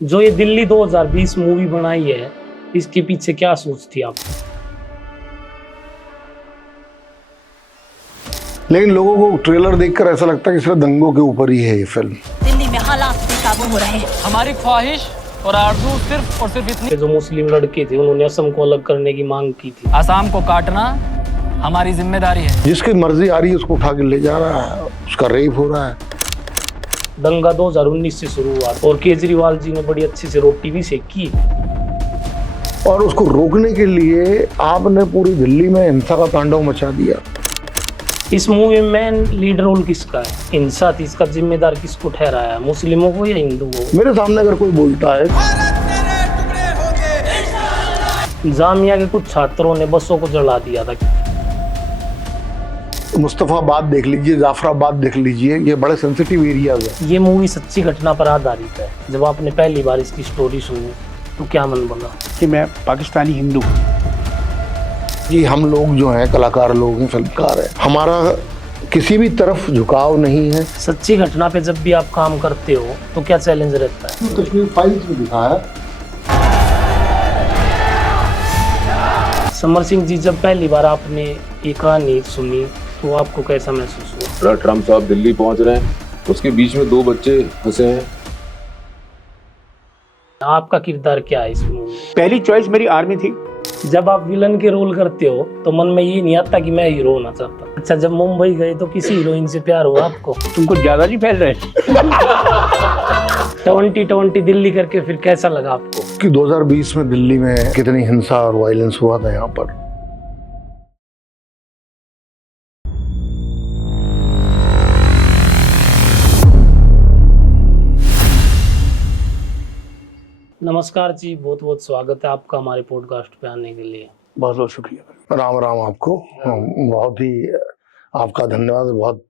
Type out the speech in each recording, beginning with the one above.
जो ये दिल्ली 2020 मूवी बनाई है, इसके पीछे क्या सोच थी आपकी? लेकिन लोगों को ट्रेलर देखकर ऐसा लगता है कि सिर्फ दंगों के ऊपर ही है ये फिल्म। दिल्ली में हालात बेकाबू हो रहे हैं। हमारी ख्वाहिश और आरज़ू सिर्फ और सिर्फ इतनी। जो मुस्लिम लड़के थे उन्होंने असम को अलग करने की मांग की थी। आसाम को काटना हमारी जिम्मेदारी है। जिसकी मर्जी आ रही है उसको उठा के ले जा रहा है, उसका रेप हो रहा है। दंगा 2019 से शुरू हुआ और केजरीवाल जी ने बड़ी अच्छी से रोटी भी सेकी। और उसको रोकने के लिए आपने पूरी दिल्ली में हिंसा का तांडव मचा दिया। इस मूवी में मेन लीड रोल किसका है? हिंसा थी, इसका जिम्मेदार किसको ठहराया, मुस्लिमों को या हिंदुओं को? मेरे सामने अगर कोई बोलता है, जामिया के कुछ छात्रों ने बसों को जला दिया था। मुस्तफाबाद देख लीजिए, जाफराबाद देख लीजिए, ये बड़े सेंसिटिव एरियाज है। ये मूवी सच्ची घटना पर आधारित है। जब आपने पहली बार इसकी स्टोरी सुनी तो क्या मन बना? कि मैं पाकिस्तानी हिंदू कि हम लोग जो हैं कलाकार लोग हैं, फिल्मकार हैं, हमारा किसी भी तरफ झुकाव नहीं है। सच्ची घटना पे जब भी आप काम करते हो तो क्या चैलेंज रहता है? कश्मीर फाइल्स में दिखाया। समर सिंह जी, जब पहली बार आपने ये कहानी सुनी तो आपको कैसा महसूस हुआ? ट्रम्प साहब दिल्ली पहुंच रहे हैं, उसके बीच में दो बच्चे फंसे हैं। आपका किरदार क्या है इस मूवी में? पहली चॉइस मेरी आर्मी थी। जब आप विलन के रोल करते हो तो मन में ये नहीं आता कि मैं हीरो होना चाहता। अच्छा, जब मुंबई गए तो किसी हीरोइन से प्यार हुआ आपको? तुमको ज्यादा नहीं फैल रहे? 2020 दिल्ली करके फिर कैसा लगा आपको? कि 2020 में दिल्ली में कितनी हिंसा और वायलेंस हुआ था यहाँ पर। नमस्कार जी, बहुत बहुत स्वागत है आपका हमारे पॉडकास्ट पे आने के लिए। बहुत बहुत शुक्रिया। राम राम आपको। बहुत ही आपका धन्यवाद। बहुत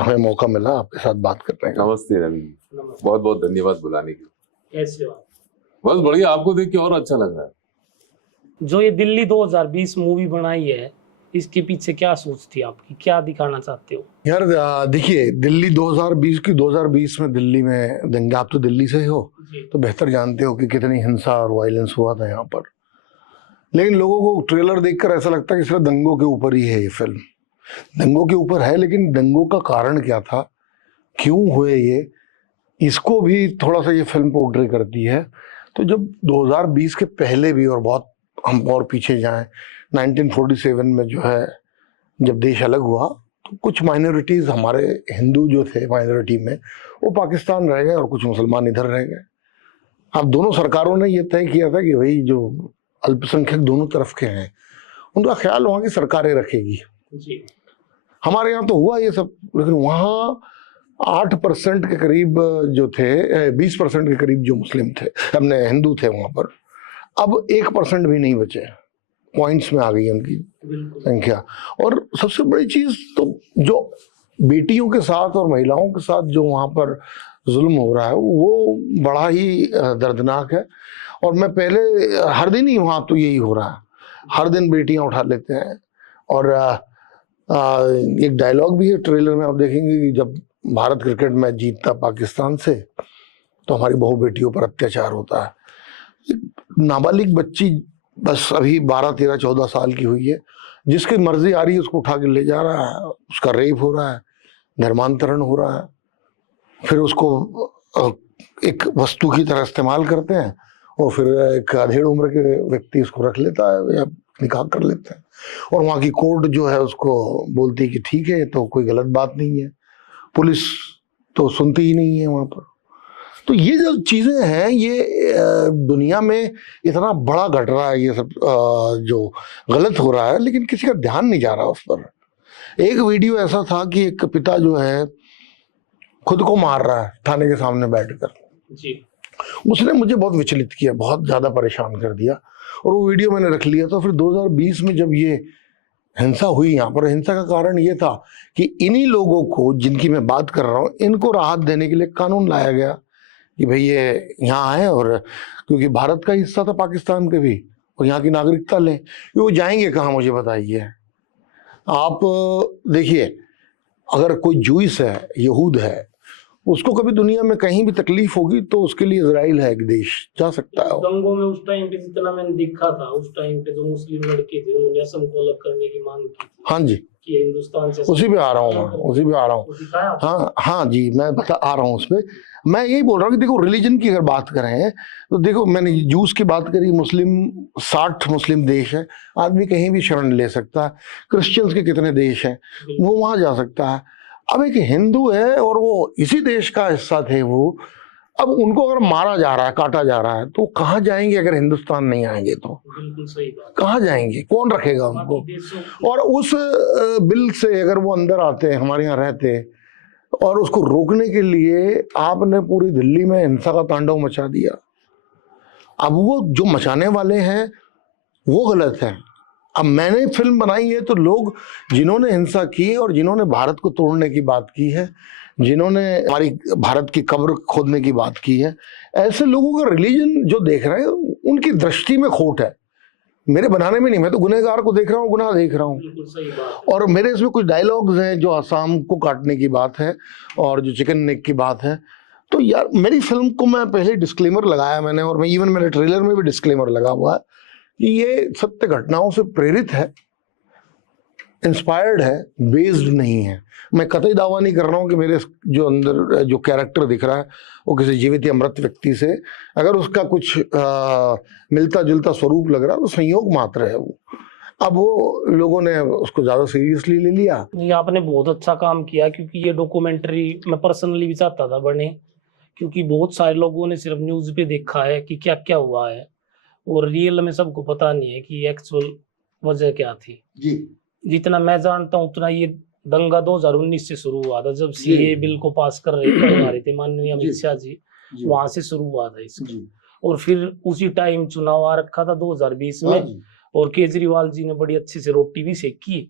हमें मौका मिला आपके साथ बात करने का। नमस्ते रवि, बहुत बहुत धन्यवाद बुलाने के लिए। कैसे हो? बस बढ़िया, आपको देख के और अच्छा लग रहा है। जो ये दिल्ली 2020 मूवी बनाई है, इसके पीछे क्या सोच थी आपकी? क्या दिखाना चाहते हो? यार देखिए, दिल्ली 2020 में दिल्ली में दंगे, आप तो दिल्ली से ही हो तो बेहतर जानते हो कि कितनी हिंसा और वायलेंस हुआ था यहाँ पर। लेकिन लोगों को ट्रेलर देखकर ऐसा लगता है कि सिर्फ दंगों के ऊपर ही है ये फिल्म। दंगों के ऊपर है, लेकिन दंगों का कारण क्या था, क्यों हुए ये, इसको भी थोड़ा सा ये फिल्म पोर्ट्रे करती है। तो जब 2020 के पहले भी, और बहुत हम और पीछे जाएं, 1947 में जो है जब देश अलग हुआ तो कुछ माइनॉरिटीज़, हमारे हिंदू जो थे माइनॉरिटी में, वो पाकिस्तान रह गए और कुछ मुसलमान इधर रह गए। अब दोनों सरकारों ने ये तय किया था कि भाई जो अल्पसंख्यक दोनों तरफ के हैं उनका ख्याल वहाँ की सरकारें रखेगी। जी। हमारे यहाँ तो हुआ ये सब, लेकिन वहाँ 8% के करीब जो थे, 20% के करीब जो मुस्लिम थे, अपने हिंदू थे वहाँ पर। अब 1% भी नहीं बचे, पॉइंट्स में आ गई उनकी संख्या। और सबसे बड़ी चीज तो जो बेटियों के साथ और महिलाओं के साथ जो वहाँ पर जुल्म हो रहा है वो बड़ा ही दर्दनाक है। और मैं पहले हर दिन ही वहाँ तो यही हो रहा है, हर दिन बेटियां उठा लेते हैं। और एक डायलॉग भी है ट्रेलर में, आप देखेंगे कि जब भारत क्रिकेट मैच जीतता पाकिस्तान से तो हमारी बहू बेटियों पर अत्याचार होता है। नाबालिग बच्ची बस अभी 12, 13, 14 साल की हुई है, जिसकी मर्जी आ रही है उसको उठा के ले जा रहा है, उसका रेप हो रहा है, धर्मांतरण हो रहा है, फिर उसको एक वस्तु की तरह इस्तेमाल करते हैं और फिर एक अधेड़ उम्र के व्यक्ति उसको रख लेता है या निकाह कर लेते हैं। और वहाँ की कोर्ट जो है उसको बोलती है कि ठीक है, तो कोई गलत बात नहीं है। पुलिस तो सुनती ही नहीं है वहाँ पर। तो ये जो चीज़ें हैं, ये दुनिया में इतना बड़ा घट रहा है, ये सब जो गलत हो रहा है, लेकिन किसी का ध्यान नहीं जा रहा उस पर। एक वीडियो ऐसा था कि एक पिता जो है खुद को मार रहा है थाने के सामने बैठकर। जी। उसने मुझे बहुत विचलित किया, बहुत ज़्यादा परेशान कर दिया, और वो वीडियो मैंने रख लिया। तो फिर 2020 में जब ये हिंसा हुई यहाँ पर, हिंसा का कारण ये था कि इन्हीं लोगों को, जिनकी मैं बात कर रहा हूँ, इनको राहत देने के लिए कानून लाया गया कि भाई ये यहाँ आए, और क्योंकि भारत का हिस्सा था पाकिस्तान के भी, और यहाँ की नागरिकता लें। वो जाएंगे कहाँ, मुझे बताइए आप। देखिए, अगर कोई जूइस है, यहूद है, उसको कभी दुनिया में कहीं भी तकलीफ होगी तो उसके लिए इजराइल है एक देश, जा सकता है वो। दंगों में उस टाइम पे जितना मैंने देखा था, उस टाइम पे जो मुस्लिम लड़के थे उन्होंने असम को अलग करने की मांग की थी हाँ जी, कि हिंदुस्तान से उसी पे आ रहा हूँ मैं, उसी पे आ रहा हूँ। वो दिखाया आपको? हाँ हाँ जी, मैं आ रहा हूँ उस पे। मैं यही बोल रहा हूँ कि देखो रिलीजन की अगर बात करें तो देखो मैंने जूस की बात करी, मुस्लिम 60 मुस्लिम देश है, आदमी कहीं भी शरण ले सकता है। क्रिश्चियंस के कितने देश हैं, वो वहां जा सकता है। अब एक हिंदू है और वो इसी देश का हिस्सा थे वो, अब उनको अगर मारा जा रहा है, काटा जा रहा है, तो कहाँ जाएंगे अगर हिंदुस्तान नहीं आएंगे तो? बिल्कुल सही बात। कहाँ जाएंगे, कौन रखेगा उनको? बाकी देशों की- और उस बिल से अगर वो अंदर आते, हमारे यहाँ रहते, और उसको रोकने के लिए आपने पूरी दिल्ली में हिंसा का तांडव मचा दिया। अब वो जो मचाने वाले हैं वो गलत है। अब मैंने फिल्म बनाई है तो लोग जिन्होंने हिंसा की और जिन्होंने भारत को तोड़ने की बात की है, जिन्होंने हमारी भारत की कब्र खोदने की बात की है, ऐसे लोगों का रिलीजन जो देख रहे हैं उनकी दृष्टि में खोट है, मेरे बनाने में नहीं। मैं तो गुनहगार को देख रहा हूँ, गुनाह देख रहा हूँ। बिल्कुल सही बात। और मेरे इसमें कुछ डायलॉग्स हैं जो आसाम को काटने की बात है और जो चिकन नेक की बात है। तो यार मेरी फिल्म को मैं पहले डिस्क्लेमर लगाया मैंने, और मैं इवन मेरे ट्रेलर में भी डिस्क्लेमर लगा हुआ है कि ये सत्य घटनाओं से प्रेरित है, इंस्पायर्ड है, बेस्ड नहीं है। मैं कतई दावा नहीं कर रहा हूँ कि मेरे जो अंदर जो कैरेक्टर दिख रहा है वो किसी जीवित या मृत व्यक्ति से, अगर उसका कुछ मिलता जुलता स्वरूप लग रहा है तो संयोग मात्र है वो। अब वो लोगों ने उसको ज्यादा सीरियसली ले लिया। नहीं, आपने बहुत अच्छा काम किया, क्योंकि ये डॉक्यूमेंट्री मैं पर्सनली भी चाहता था बने, क्योंकि बहुत सारे लोगों ने सिर्फ न्यूज पे देखा है कि क्या क्या हुआ है, और रियल में सबको पता नहीं है कि एक्चुअल वजह क्या थी। जी, जितना मैं जानता हूँ उतना ये दंगा 2019 से शुरू हुआ था, जब सीए बिल को पास कर रहे थे माननीय अमित शाह जी, वहां से शुरू हुआ था इसका। और फिर उसी टाइम चुनाव आ रखा था 2020 में, और केजरीवाल जी ने बड़ी अच्छी से रोटी भी सेकी।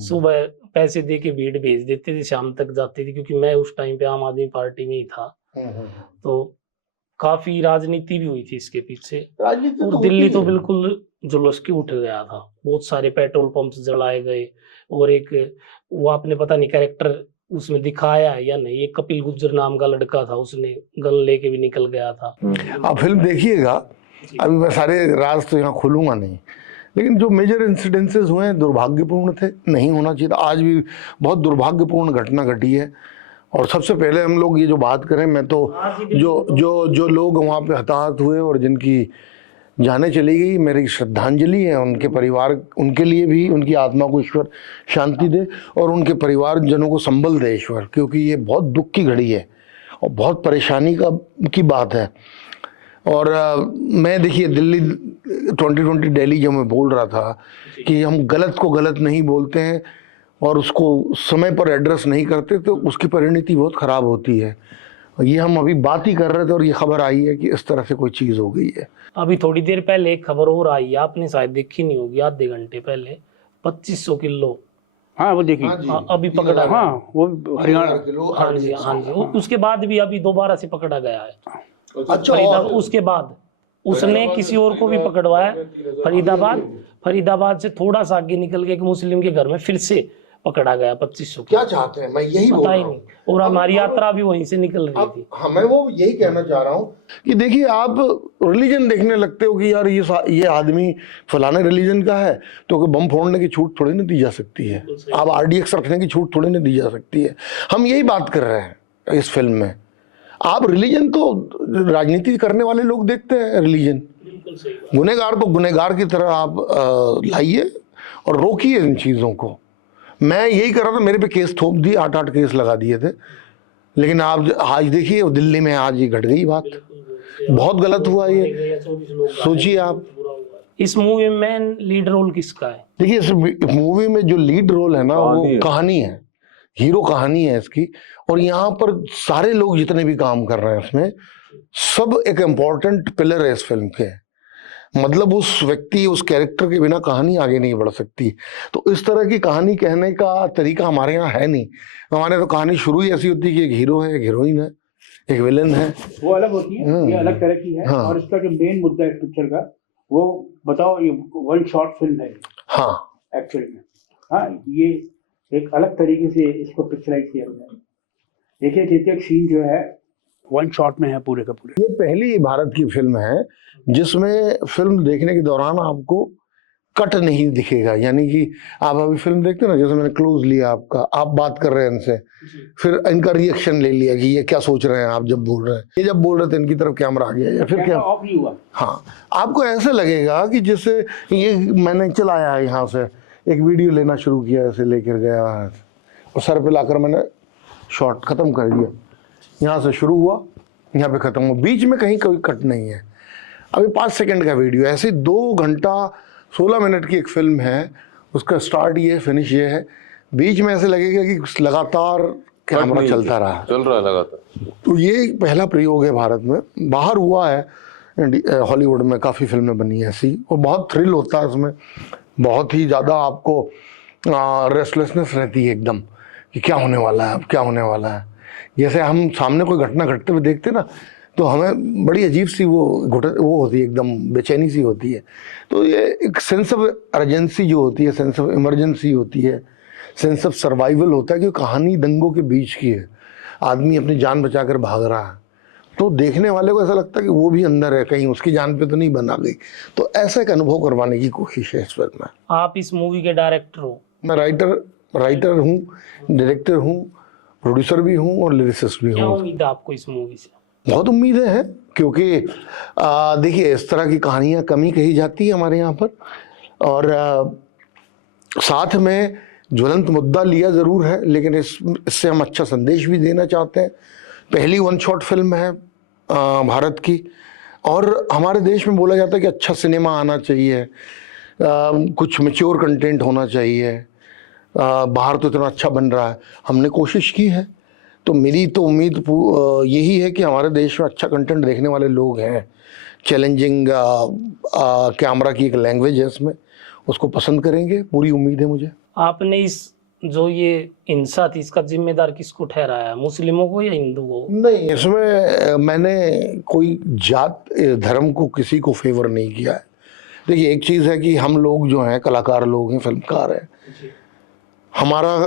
सुबह पैसे दे के भीड़ भेज देते थे, शाम तक जाते थे, क्योंकि मैं उस टाइम पे आम आदमी पार्टी में ही था। तो काफी राजनीति भी हुई थी इसके पीछे, और दिल्ली तो बिल्कुल जुलूस के उठ गया था। बहुत सारे पेट्रोल पंप जलाए गए, और एक वो आपने पता नहीं कैरेक्टर उसमें दिखाया है या नहीं, एक कपिल गुज्जर नाम का लड़का था, उसने गन लेके भी निकल गया था। आप फिल्म देखिएगा, अभी मैं सारे राज तो यहाँ खोलूंगा नहीं, लेकिन जो मेजर इंसिडेंसेस हुए हैं दुर्भाग्यपूर्ण थे, नहीं होना चाहिए था। आज भी बहुत दुर्भाग्यपूर्ण घटना घटी है। और सबसे पहले हम लोग ये जो बात करें, मैं तो जो लोग वहाँ पे हताहत हुए और जिनकी जाने चली गई, मेरी श्रद्धांजलि है उनके परिवार, उनके लिए भी, उनकी आत्मा को ईश्वर शांति दे और उनके परिवारजनों को संबल दे ईश्वर, क्योंकि ये बहुत दुख की घड़ी है और बहुत परेशानी की बात है। और मैं देखिए दिल्ली 2020 दिल्ली जो मैं बोल रहा था कि हम गलत को गलत नहीं बोलते हैं और उसको समय पर एड्रेस नहीं करते तो उसकी परिणति बहुत ख़राब होती है। ये हम अभी बात ही कर रहे थे और ये खबर आई है कि इस तरह से कोई चीज़ हो गई है। अभी थोड़ी देर पहले एक खबर और आई है, आपने शायद देखी नहीं होगी, आधे घंटे पहले 2500 किलो हाँ वो देखिए, अभी पकड़ा गया। हाँ वो हरियाणा, हाँ जी हाँ जी, उसके बाद भी अभी दोबारा से पकड़ा गया है। अच्छा, उसके बाद उसने किसी और को भी पकड़वाया फरीदाबाद से थोड़ा सा आगे निकल के एक मुस्लिम के घर में फिर से पकड़ा गया 2500। क्या चाहते हैं, मैं यही बोल पता रहा ही हूँ। नहीं, और हमारी यात्रा भी वहीं से निकल रही थी। हाँ, मैं वो यही कहना चाह रहा हूँ कि देखिए आप रिलीजन देखने लगते हो कि यार ये आदमी फलाने रिलीजन का है तो बम फोड़ने की छूट थोड़ी ना दी जा सकती है, आप RDX रखने की छूट थोड़ी ना दी जा सकती है। हम यही बात कर रहे हैं इस फिल्म में। आप रिलीजन तो राजनीति करने वाले लोग देखते हैं, रिलीजन गुनहगार तो गुनहगार की तरह आप लाइए और रोकिए इन चीज़ों को। मैं यही कर रहा था, मेरे पे केस थोप दिए, 8 केस लगा दिए थे, लेकिन आप आज देखिए दिल्ली में आज ये घट गई बात, बहुत गलत हुआ ये। सोचिए आप, इस मूवी में लीड रोल किसका है? देखिए इस मूवी में जो लीड रोल है ना वो कहानी है, हीरो कहानी है इसकी। और यहाँ पर सारे लोग जितने भी काम कर रहे हैं इसमें सब एक इम्पोर्टेंट पिलर है इस फिल्म के। मतलब उस व्यक्ति, उस कैरेक्टर के बिना कहानी आगे नहीं बढ़ सकती। तो इस तरह की कहानी कहने का तरीका हमारे यहाँ है नहीं। हमारे तो कहानी शुरू ही ऐसी होती है कि एक हीरो है, एक हीरोइन है, एक विलन है, वो अलग होती है, ये अलग तरह की है। हाँ। और इसका जो मेन मुद्दा है पिक्चर का, वो बताओ, ये वन शॉट फिल्म है हाँ एक्चुअली में। हाँ, ये एक अलग तरीके से इसको पिक्चराइज किया गया है। एक एक सीन जो है वन शॉट में है पूरे का पूरे। ये पहली भारत की फिल्म है जिसमें फिल्म देखने के दौरान आपको कट नहीं दिखेगा, यानी कि आप अभी फिल्म देखते हैं ना, जैसे मैंने क्लोज लिया आपका, आप बात कर रहे हैं इनसे, फिर इनका रिएक्शन ले लिया कि ये क्या सोच रहे हैं आप जब बोल रहे हैं, ये जब बोल रहे थे इनकी तरफ कैमरा आ गया या फिर क्या ऑफ नहीं हुआ। हाँ, आपको ऐसे लगेगा कि जैसे ये मैंने चलाया है, यहाँ से एक वीडियो लेना शुरू किया, ऐसे लेकर गया और सर पे लाकर मैंने शॉट खत्म कर दिया, यहाँ से शुरू हुआ यहाँ पे खत्म हुआ, बीच में कहीं कोई कट नहीं है। अभी 5 सेकंड का वीडियो, ऐसे 2 घंटा 16 मिनट की एक फिल्म है, उसका स्टार्ट ये फिनिश ये है, बीच में ऐसे लगेगा कि लगातार कैमरा चलता रहा, चल रहा है लगातार। तो ये पहला प्रयोग है भारत में। बाहर हुआ है हॉलीवुड में, काफ़ी फिल्में बनी है ऐसी, और बहुत थ्रिल होता है उसमें, बहुत ही ज़्यादा आपको रेस्टलेसनेस रहती है एकदम कि क्या होने वाला है, अब क्या होने वाला है। जैसे हम सामने कोई घटना घटते हुए देखते ना, तो हमें बड़ी अजीब सी वो होती है, एकदम बेचैनी सी होती है। तो ये एक सेंस ऑफ अर्जेंसी जो होती है, सेंस ऑफ इमरजेंसी होती है, सेंस ऑफ सर्वाइवल होता है कि कहानी दंगों के बीच की है, आदमी अपनी जान बचाकर भाग रहा है, तो देखने वाले को ऐसा लगता है कि वो भी अंदर है, कहीं उसकी जान पे तो नहीं बना गई। तो ऐसा एक अनुभव करवाने की कोशिश है इस फिल्म में। आप इस मूवी के डायरेक्टर हो? मैं राइटर हूँ, डायरेक्टर हूँ, प्रोड्यूसर भी हूँ और लिरिसिस्ट भी क्या हूँ। उम्मीद है आपको इस मूवी से? बहुत उम्मीदें हैं, क्योंकि देखिए इस तरह की कहानियाँ कम ही कही जाती है हमारे यहाँ पर, और साथ में ज्वलंत मुद्दा लिया ज़रूर है, लेकिन इससे हम अच्छा संदेश भी देना चाहते हैं। पहली वन शॉट फिल्म है भारत की, और हमारे देश में बोला जाता है कि अच्छा सिनेमा आना चाहिए, कुछ मैच्योर कंटेंट होना चाहिए, बाहर तो इतना अच्छा बन रहा है, हमने कोशिश की है। तो मेरी तो उम्मीद यही है कि हमारे देश में अच्छा कंटेंट देखने वाले लोग हैं, चैलेंजिंग कैमरा की एक लैंग्वेज है इसमें, उसको पसंद करेंगे, पूरी उम्मीद है मुझे। आपने इस जो ये हिंसा थी, इसका जिम्मेदार किसको ठहराया, मुस्लिमों को या हिंदुओं को? नहीं, इसमें मैंने कोई जात धर्म को किसी को फेवर नहीं किया है। देखिए एक चीज़ है कि हम लोग जो हैं कलाकार लोग हैं, फिल्मकार हैं, हमारा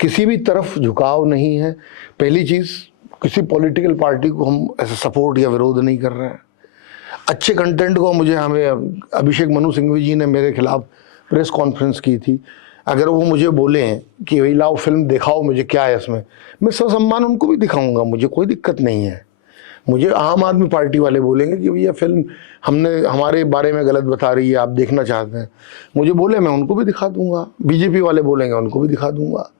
किसी भी तरफ झुकाव नहीं है। पहली चीज़, किसी पॉलिटिकल पार्टी को हम ऐसे सपोर्ट या विरोध नहीं कर रहे हैं। अच्छे कंटेंट को हमें अभिषेक मनु सिंघवी जी ने मेरे खिलाफ प्रेस कॉन्फ्रेंस की थी, अगर वो मुझे बोले कि भाई लाओ फिल्म दिखाओ मुझे क्या है इसमें, मैं ससम्मान उनको भी दिखाऊंगा, मुझे कोई दिक्कत नहीं है। मुझे आम आदमी पार्टी वाले बोलेंगे कि भैया फिल्म हमारे बारे में गलत बता रही है, आप देखना चाहते हैं, मुझे बोले मैं उनको भी दिखा दूंगा। बीजेपी वाले बोलेंगे उनको भी दिखा दूंगा।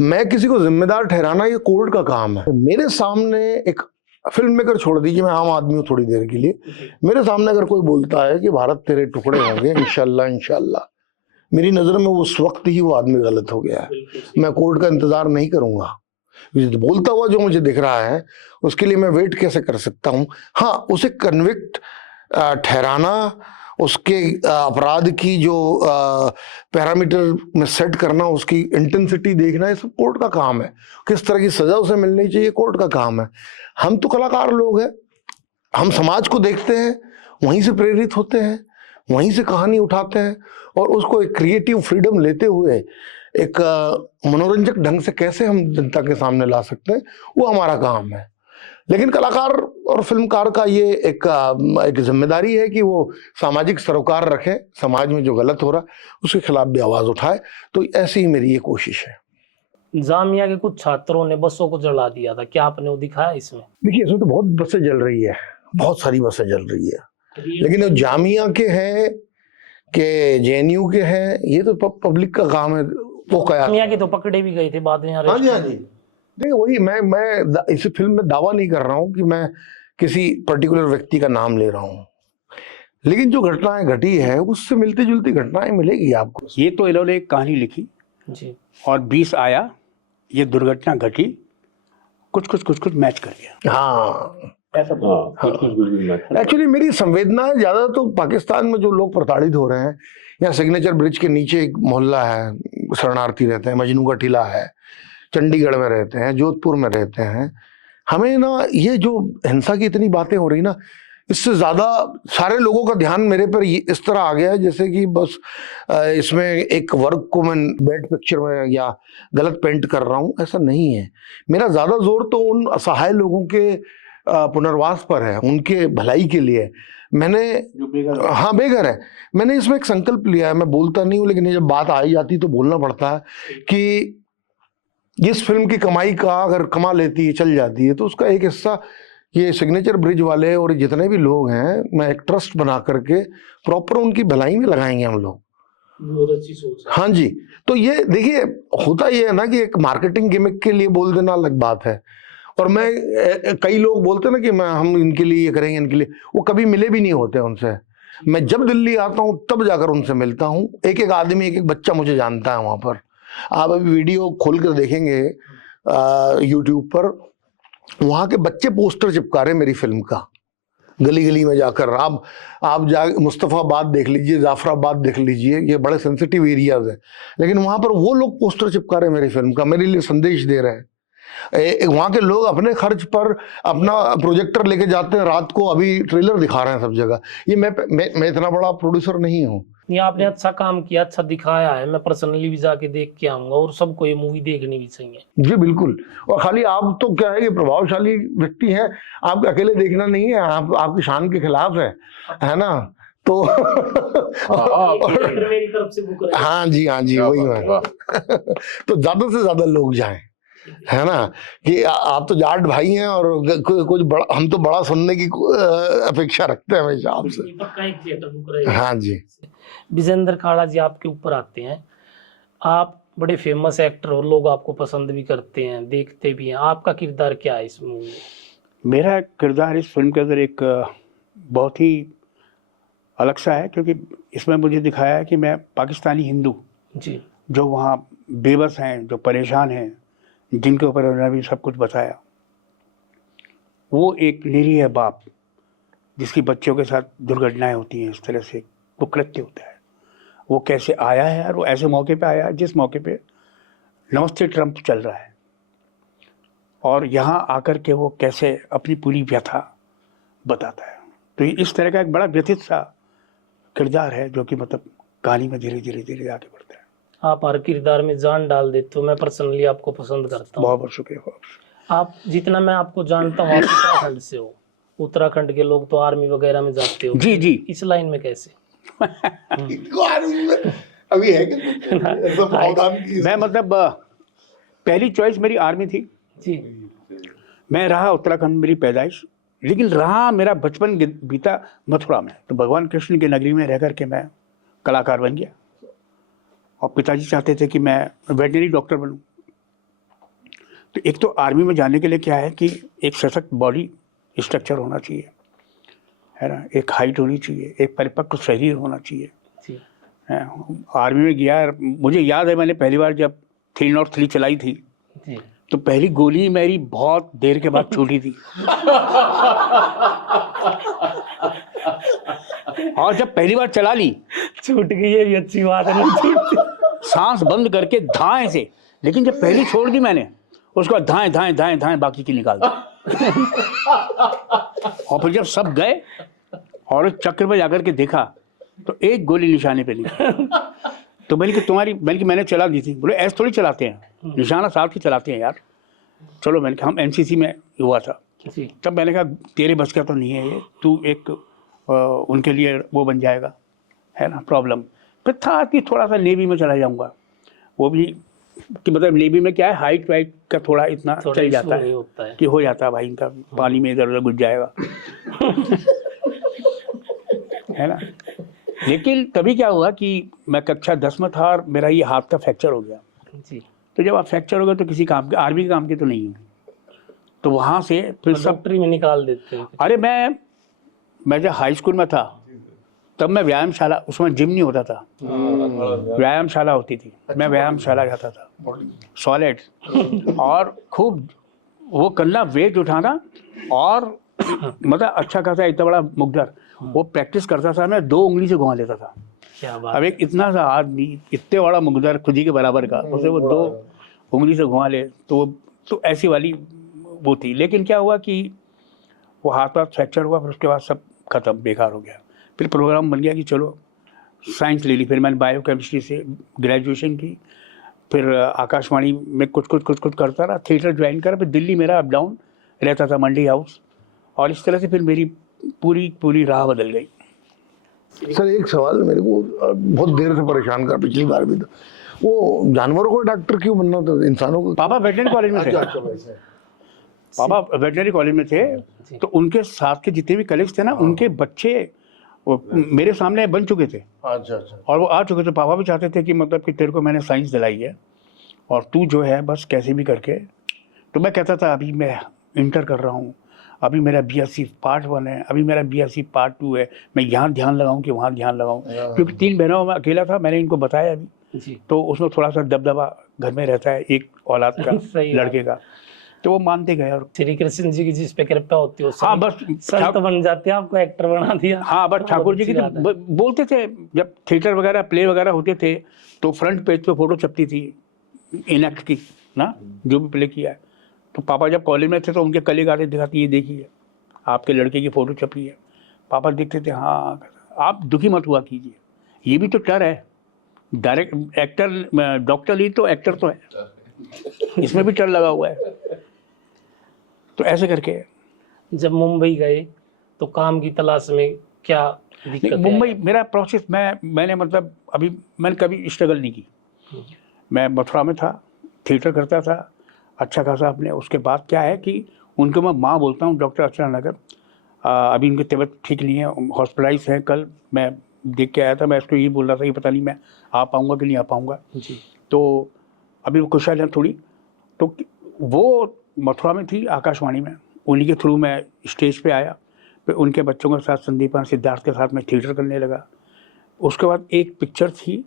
मैं किसी को जिम्मेदार ठहराना ये कोर्ट का काम है। मेरे सामने एक फिल्म मेकर छोड़ दीजिए, मैं आम आदमी हूँ थोड़ी देर के लिए, मेरे सामने अगर कोई बोलता है कि भारत तेरे टुकड़े होंगे इंशाल्लाह, मेरी नज़र में उस वक्त ही वो आदमी गलत हो गया है। मैं कोर्ट का इंतज़ार नहीं करूँगा, बोलता हुआ जो मुझे दिख रहा है उसके लिए मैं वेट कैसे कर सकता हूँ। हाँ, उसे कन्विक्ट ठहराना, उसके अपराध की जो पैरामीटर में सेट करना, उसकी इंटेंसिटी देखना, ये सब कोर्ट का काम है। किस तरह की सज़ा उसे मिलनी चाहिए, कोर्ट का काम है। हम तो कलाकार लोग हैं, हम समाज को देखते हैं, वहीं से प्रेरित होते हैं, वहीं से कहानी उठाते हैं, और उसको एक क्रिएटिव फ्रीडम लेते हुए एक मनोरंजक ढंग से कैसे हम जनता के सामने ला सकते हैं, वो हमारा काम है। लेकिन कलाकार और फिल्मकार का ये एक जिम्मेदारी है कि वो सामाजिक सरोकार रखे, समाज में जो गलत हो रहा है उसके खिलाफ भी आवाज़ उठाए। तो ऐसी ही मेरी ये कोशिश है। जामिया के कुछ छात्रों ने बसों को जला दिया था, क्या आपने वो दिखाया इसमें? देखिए इसमें तो बहुत बसें जल रही है, बहुत सारी बसें जल रही है, लेकिन जो जामिया के हैं कि जेएनयू के हैं, ये तो पब्लिक का काम है। वो क्या, जामिया के तो पकड़े भी गए थे बाद में। हाँ जी। देखिए वही मैं इस फिल्म में दावा नहीं कर रहा हूँ कि मैं किसी पर्टिकुलर व्यक्ति का नाम ले रहा हूँ, लेकिन जो घटनाएं घटी है उससे मिलती जुलती घटनाएं मिलेगी आपको। ये तो इन्होंने एक कहानी लिखी जी, और 20 आया, ये दुर्घटना घटी, कुछ मैच कर गया। हाँ, ऐसा एक्चुअली मेरी संवेदना ज्यादा तो पाकिस्तान में जो लोग प्रताड़ित हो रहे हैं, यहाँ सिग्नेचर ब्रिज के नीचे एक मोहल्ला है, शरणार्थी रहते हैं, मजनू का टीला है, चंडीगढ़ में रहते हैं, जोधपुर में रहते हैं। हमें ना ये जो हिंसा की इतनी बातें हो रही ना, इससे ज्यादा सारे लोगों का ध्यान मेरे पर इस तरह आ गया है जैसे कि बस इसमें एक वर्क को मैं बैड पिक्चर में या गलत पेंट कर रहा हूं, ऐसा नहीं है। मेरा ज्यादा जोर तो उन असहाय लोगों के पुनर्वास पर है, उनके भलाई के लिए। मैंने हाँ बेघर है, मैंने इसमें एक संकल्प लिया है। मैं बोलता नहीं हूँ, लेकिन ये जब बात आई जाती तो बोलना पड़ता है कि इस फिल्म की कमाई का अगर कमा लेती है, चल जाती है, तो उसका एक हिस्सा ये सिग्नेचर ब्रिज वाले और जितने भी लोग हैं, मैं एक ट्रस्ट बना करके प्रॉपर उनकी भलाई में लगाएंगे हम लोग। बहुत अच्छी सोच है। हाँ जी, तो ये देखिए होता ये है ना कि एक मार्केटिंग गिमिक के लिए बोल देना अलग बात है, और मैं कई लोग बोलते हैं ना कि हम इनके लिए ये करेंगे, इनके लिए, वो कभी मिले भी नहीं होते उनसे। मैं जब दिल्ली आता हूँ तब जाकर उनसे मिलता हूँ। एक एक आदमी, एक एक बच्चा मुझे जानता है वहाँ पर। आप अभी वीडियो खोल कर देखेंगे यूट्यूब पर, वहाँ के बच्चे पोस्टर चिपका रहे मेरी फिल्म का, गली गली में जाकर। आप जा मुस्तफ़ाबाद देख लीजिए, जाफराबाद देख लीजिए, ये बड़े सेंसिटिव एरियाज हैं, लेकिन वहाँ पर वो लोग पोस्टर चिपका रहे मेरी फिल्म का, मेरे लिए संदेश दे रहे हैं। वहाँ के लोग अपने खर्च पर अपना प्रोजेक्टर लेके जाते हैं, रात को अभी ट्रेलर दिखा रहे हैं सब जगह। ये मैं इतना बड़ा प्रोड्यूसर नहीं हूँ। ये आपने अच्छा काम किया, अच्छा दिखाया है। मैं पर्सनली भी जाके देख के आऊंगा, और सबको ये मूवी देखनी भी चाहिए। जी बिल्कुल। और खाली आप तो क्या है, ये प्रभावशाली व्यक्ति हैं, आप अकेले देखना नहीं है, आप आपकी शान के खिलाफ है ना? तो मेरी तरफ से बुक रहे। हाँ जी वही है। तो ज्यादा से ज्यादा लोग जाएं, है ना? कि आप तो जाट भाई हैं, और कुछ बड़ा, हम तो बड़ा सुनने की अपेक्षा रखते हैं हमेशा आपसे। हाँ जी। विजेंद्र खाड़ा जी आपके ऊपर आते हैं, आप बड़े फेमस एक्टर हो, लोग आपको पसंद भी करते हैं, देखते भी हैं। आपका किरदार क्या है इस मूवी में? मेरा किरदार इस फिल्म के अंदर एक बहुत ही अलग सा है, क्योंकि इसमें मुझे दिखाया है कि मैं पाकिस्तानी हिंदू जी, जो वहाँ बेबस हैं, जो परेशान हैं, जिनके ऊपर उन्होंने भी सब कुछ बताया, वो एक निरीह बाप जिसकी बच्चों के साथ दुर्घटनाएं होती हैं, इस तरह से कुकृत्य होता है, वो कैसे आया है। और वो ऐसे मौके पे आया है जिस मौके पे नमस्ते ट्रंप चल रहा है, और यहाँ आकर के वो कैसे अपनी पूरी व्यथा बताता है। तो ये इस तरह का एक बड़ा व्यथित सा किरदार है, जो कि मतलब कहानी में धीरे धीरे आगे बढ़ता है। आप हर किरदार में जान डाल देते हो। मैं पर्सनली आपको पसंद करता हूँ। बहुत बहुत शुक्रिया। आप जितना मैं आपको जानता हूँ, आप उत्तराखंड से हो। उत्तराखंड के लोग तो आर्मी वगैरह में जाते हो। जी जी। इस लाइन में कैसे? अभी है कि मैं मतलब पहली चॉइस मेरी आर्मी थी जी। मैं रहा उत्तराखंड, मेरी पैदाइश, लेकिन रहा मेरा बचपन बीता मथुरा में। तो भगवान कृष्ण की नगरी में रह कर के मैं कलाकार बन गया, और पिताजी चाहते थे कि मैं वेटनरी डॉक्टर बनूं। तो एक तो आर्मी में जाने के लिए क्या है कि एक सशक्त बॉडी स्ट्रक्चर होना चाहिए, है ना, एक हाइट होनी चाहिए, एक परिपक्व शरीर होना चाहिए। आर्मी में गया, मुझे याद है मैंने पहली बार जब 303 चलाई थी जी, तो पहली गोली मेरी बहुत देर के बाद छूटी थी। और जब पहली बार चला ली, छूट गई, ये भी अच्छी बात है। सांस बंद करके धाएं से, लेकिन जब पहली छोड़ दी मैंने, उसके बाद धाएं धाएं धाएं धाएं बाकी की निकाल दी। और फिर जब सब गए और एक चक्र में जाकर के देखा तो एक गोली निशाने पे नहीं। तो मैंने चला दी थी। बोले ऐसे थोड़ी चलाते हैं, निशाना साफ ही चलाते हैं यार। चलो मैंने कहा, हम एनसीसी में हुआ था, तब मैंने कहा तेरे बस का तो नहीं है ये, तू एक उनके लिए वो बन जाएगा, है ना, प्रॉब्लम। फिर था कि थोड़ा सा नेवी में चला जाऊंगा, वो भी कि मतलब नेवी में क्या है, हाइट वाइट का थोड़ा इतना चल जाता है कि हो जाता है भाई, इनका पानी में इधर उधर घुस जाएगा। है ना। लेकिन तभी क्या हुआ कि मैं कक्षा 10 में था और मेरा ये हाथ का फ्रैक्चर हो गया जी। तो जब आप फ्रैक्चर हो गए तो किसी काम के, आर्मी के काम के तो नहीं है, तो वहाँ से फिर सब डॉक्टरी में निकाल देते हैं। अरे मैं जब हाई स्कूल में था तब मैं व्यायामशाला, उसमें जिम नहीं होता था, व्यायामशाला होती थी, मैं व्यायामशाला जाता था, सॉलिड, और खूब वो करना, वेट उठाना, और मतलब अच्छा खासा इतना बड़ा मुकदर वो प्रैक्टिस करता था। मैं 2 उंगली से घुमा लेता था। क्या बात। अब एक इतना सा आदमी, इतने बड़ा मुकदर खुद ही के बराबर का, उसे वो 2 उंगली से घुमा ले, तो ऐसी वाली वो थी। लेकिन क्या हुआ कि वो हाथ फ्रैक्चर हुआ, फिर उसके बाद सब ख़त्म, बेकार हो गया। फिर प्रोग्राम बन गया कि चलो साइंस ले ली। फिर मैंने बायोकेमिस्ट्री से ग्रेजुएशन की। फिर आकाशवाणी में कुछ करता रहा, थिएटर ज्वाइन करा। फिर दिल्ली मेरा अप डाउन रहता था, मंडी हाउस, और इस तरह से फिर मेरी पूरी राह बदल गई। सर एक सवाल मेरे को बहुत देर से परेशान कर, पिछली बार भी था, वो जानवरों को डॉक्टर क्यों बनना था, इंसानों को? पापा वेटनरी कॉलेज में थे। पापा वेटनरी कॉलेज में थे, तो उनके साथ के जितने भी कलीग्स थे ना, उनके बच्चे वो मेरे सामने बन चुके थे। अच्छा। और वो आ चुके थे। पापा भी चाहते थे कि मतलब कि तेरे को मैंने साइंस दिलाई है और तू जो है बस कैसे भी करके। तो मैं कहता था अभी मैं इंटर कर रहा हूँ, अभी मेरा बीएससी पार्ट 1 है, अभी मेरा बीएससी पार्ट 2 है, मैं यहाँ ध्यान लगाऊँ कि वहाँ ध्यान लगाऊँ, क्योंकि 3 बहनों में अकेला था। मैंने इनको बताया अभी, तो उसमें थोड़ा सा दबदबा घर में रहता है एक औलाद का लड़के का, तो वो मानते गए। और श्री कृष्ण जी की जिस पे कृपा होती है, हाँ बस संत बन जाते हैं, आपको एक्टर बना दिया। हाँ बस ठाकुर जी की तो बोलते थे, जब थिएटर वगैरह प्ले वगैरह होते थे तो फ्रंट पेज पे फोटो छपती थी इनएक्ट की ना, जो भी प्ले किया है। तो पापा जब कॉलेज में थे तो उनके कलीग आते दिखाते, ये देखिए आपके लड़के की फ़ोटो छपी है। पापा देखते थे, हाँ आप दुखी मत हुआ कीजिए, ये भी तो टर है, डायरेक्ट एक्टर डॉक्टर ली तो एक्टर तो है, इसमें भी टर लगा हुआ है। तो ऐसे करके जब मुंबई गए तो काम की तलाश में क्या दिक्कत? मुंबई मेरा प्रोसेस, मैंने मतलब अभी मैंने कभी स्ट्रगल नहीं की। मैं मथुरा में था, थिएटर करता था अच्छा खासा अपने। उसके बाद क्या है कि उनको मैं माँ बोलता हूँ, डॉक्टर अर्चना नगर। अभी उनकी तबीयत ठीक नहीं है, हॉस्पिटलाइज है। कल मैं देख के आया था, मैं इसको यही बोल रहा था कि पता नहीं मैं आ पाऊँगा कि नहीं आ पाऊँगा। तो अभी वो कुशल है थोड़ी। तो वो मथुरा में थी आकाशवाणी में, उन्हीं के थ्रू मैं स्टेज पे आया। फिर उनके बच्चों के साथ, संदीपन सिद्धार्थ के साथ मैं थिएटर करने लगा। उसके बाद एक पिक्चर थी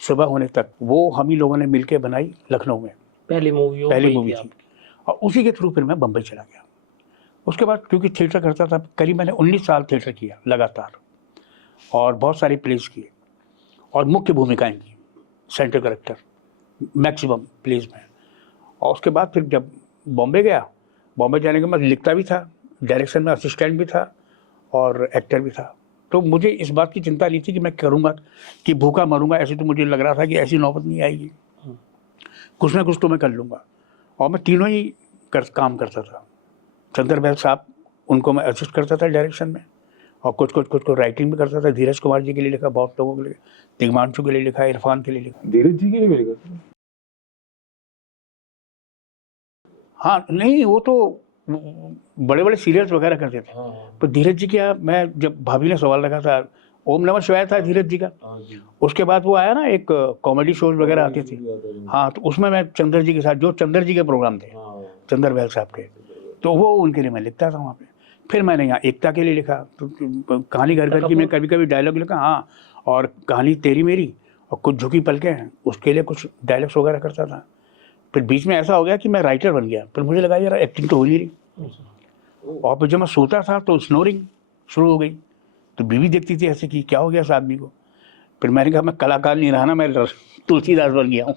सुबह होने तक, वो हम ही लोगों ने मिलके बनाई लखनऊ में, पहली मूवी थी। और उसी के थ्रू फिर मैं बम्बई चला गया। उसके बाद क्योंकि थिएटर करता था, करीब मैंने 19 साल थिएटर किया लगातार, और बहुत सारे प्लेस किए और मुख्य भूमिकाएं की, सेंटर कैरेक्टर मैक्सिमम प्लेस में। और उसके बाद फिर जब बॉम्बे गया, बॉम्बे जाने के बाद लिखता भी था, डायरेक्शन में असिस्टेंट भी था और एक्टर भी था। तो मुझे इस बात की चिंता नहीं थी कि मैं करूँगा कि भूखा मरूंगा, ऐसे तो मुझे लग रहा था कि ऐसी नौबत नहीं आएगी, कुछ ना कुछ तो मैं कर लूँगा। और मैं तीनों ही काम करता था। चंद्र बैल साहब, उनको मैं असिस्ट करता था डायरेक्शन में, और कुछ को राइटिंग भी करता था। धीरज कुमार जी के लिए लिखा, बहुत लोगों के लिए, दिग्मांशु के लिए लिखा, इरफान के लिए लिखा। धीरज जी के लिए भी लिखा? हाँ नहीं, वो तो बड़े बड़े सीरियल्स वगैरह करते थे। पर धीरज जी क्या, मैं जब भाभी ने सवाल रखा था, ओम नमः शिवाय था धीरज जी का, उसके बाद वो आया ना एक कॉमेडी शोज वगैरह आते थे। हाँ, तो उसमें मैं चंद्र जी के साथ, जो चंद्र जी के प्रोग्राम थे चंद्र बैल साहब के, तो वो उनके लिए मैं लिखता था वहाँ पे। फिर मैंने यहाँ एकता के लिए लिखा, तो कहानी घर घर की मैं कभी कभी डायलॉग लिखा। हाँ, और कहानी तेरी मेरी और कुछ झुकी पलकें हैं, उसके लिए कुछ डायलॉग्स वगैरह करता था। फिर बीच में ऐसा हो गया कि मैं राइटर बन गया। फिर मुझे लगा यार एक्टिंग तो हो नहीं रही। और फिर जब मैं सोता था तो स्नोरिंग शुरू हो गई। तो बीवी देखती थी ऐसे कि क्या हो गया इस आदमी को। फिर मैंने कहा मैं कलाकार नहीं रहा ना, मैं तुलसीदास बन गया हूँ।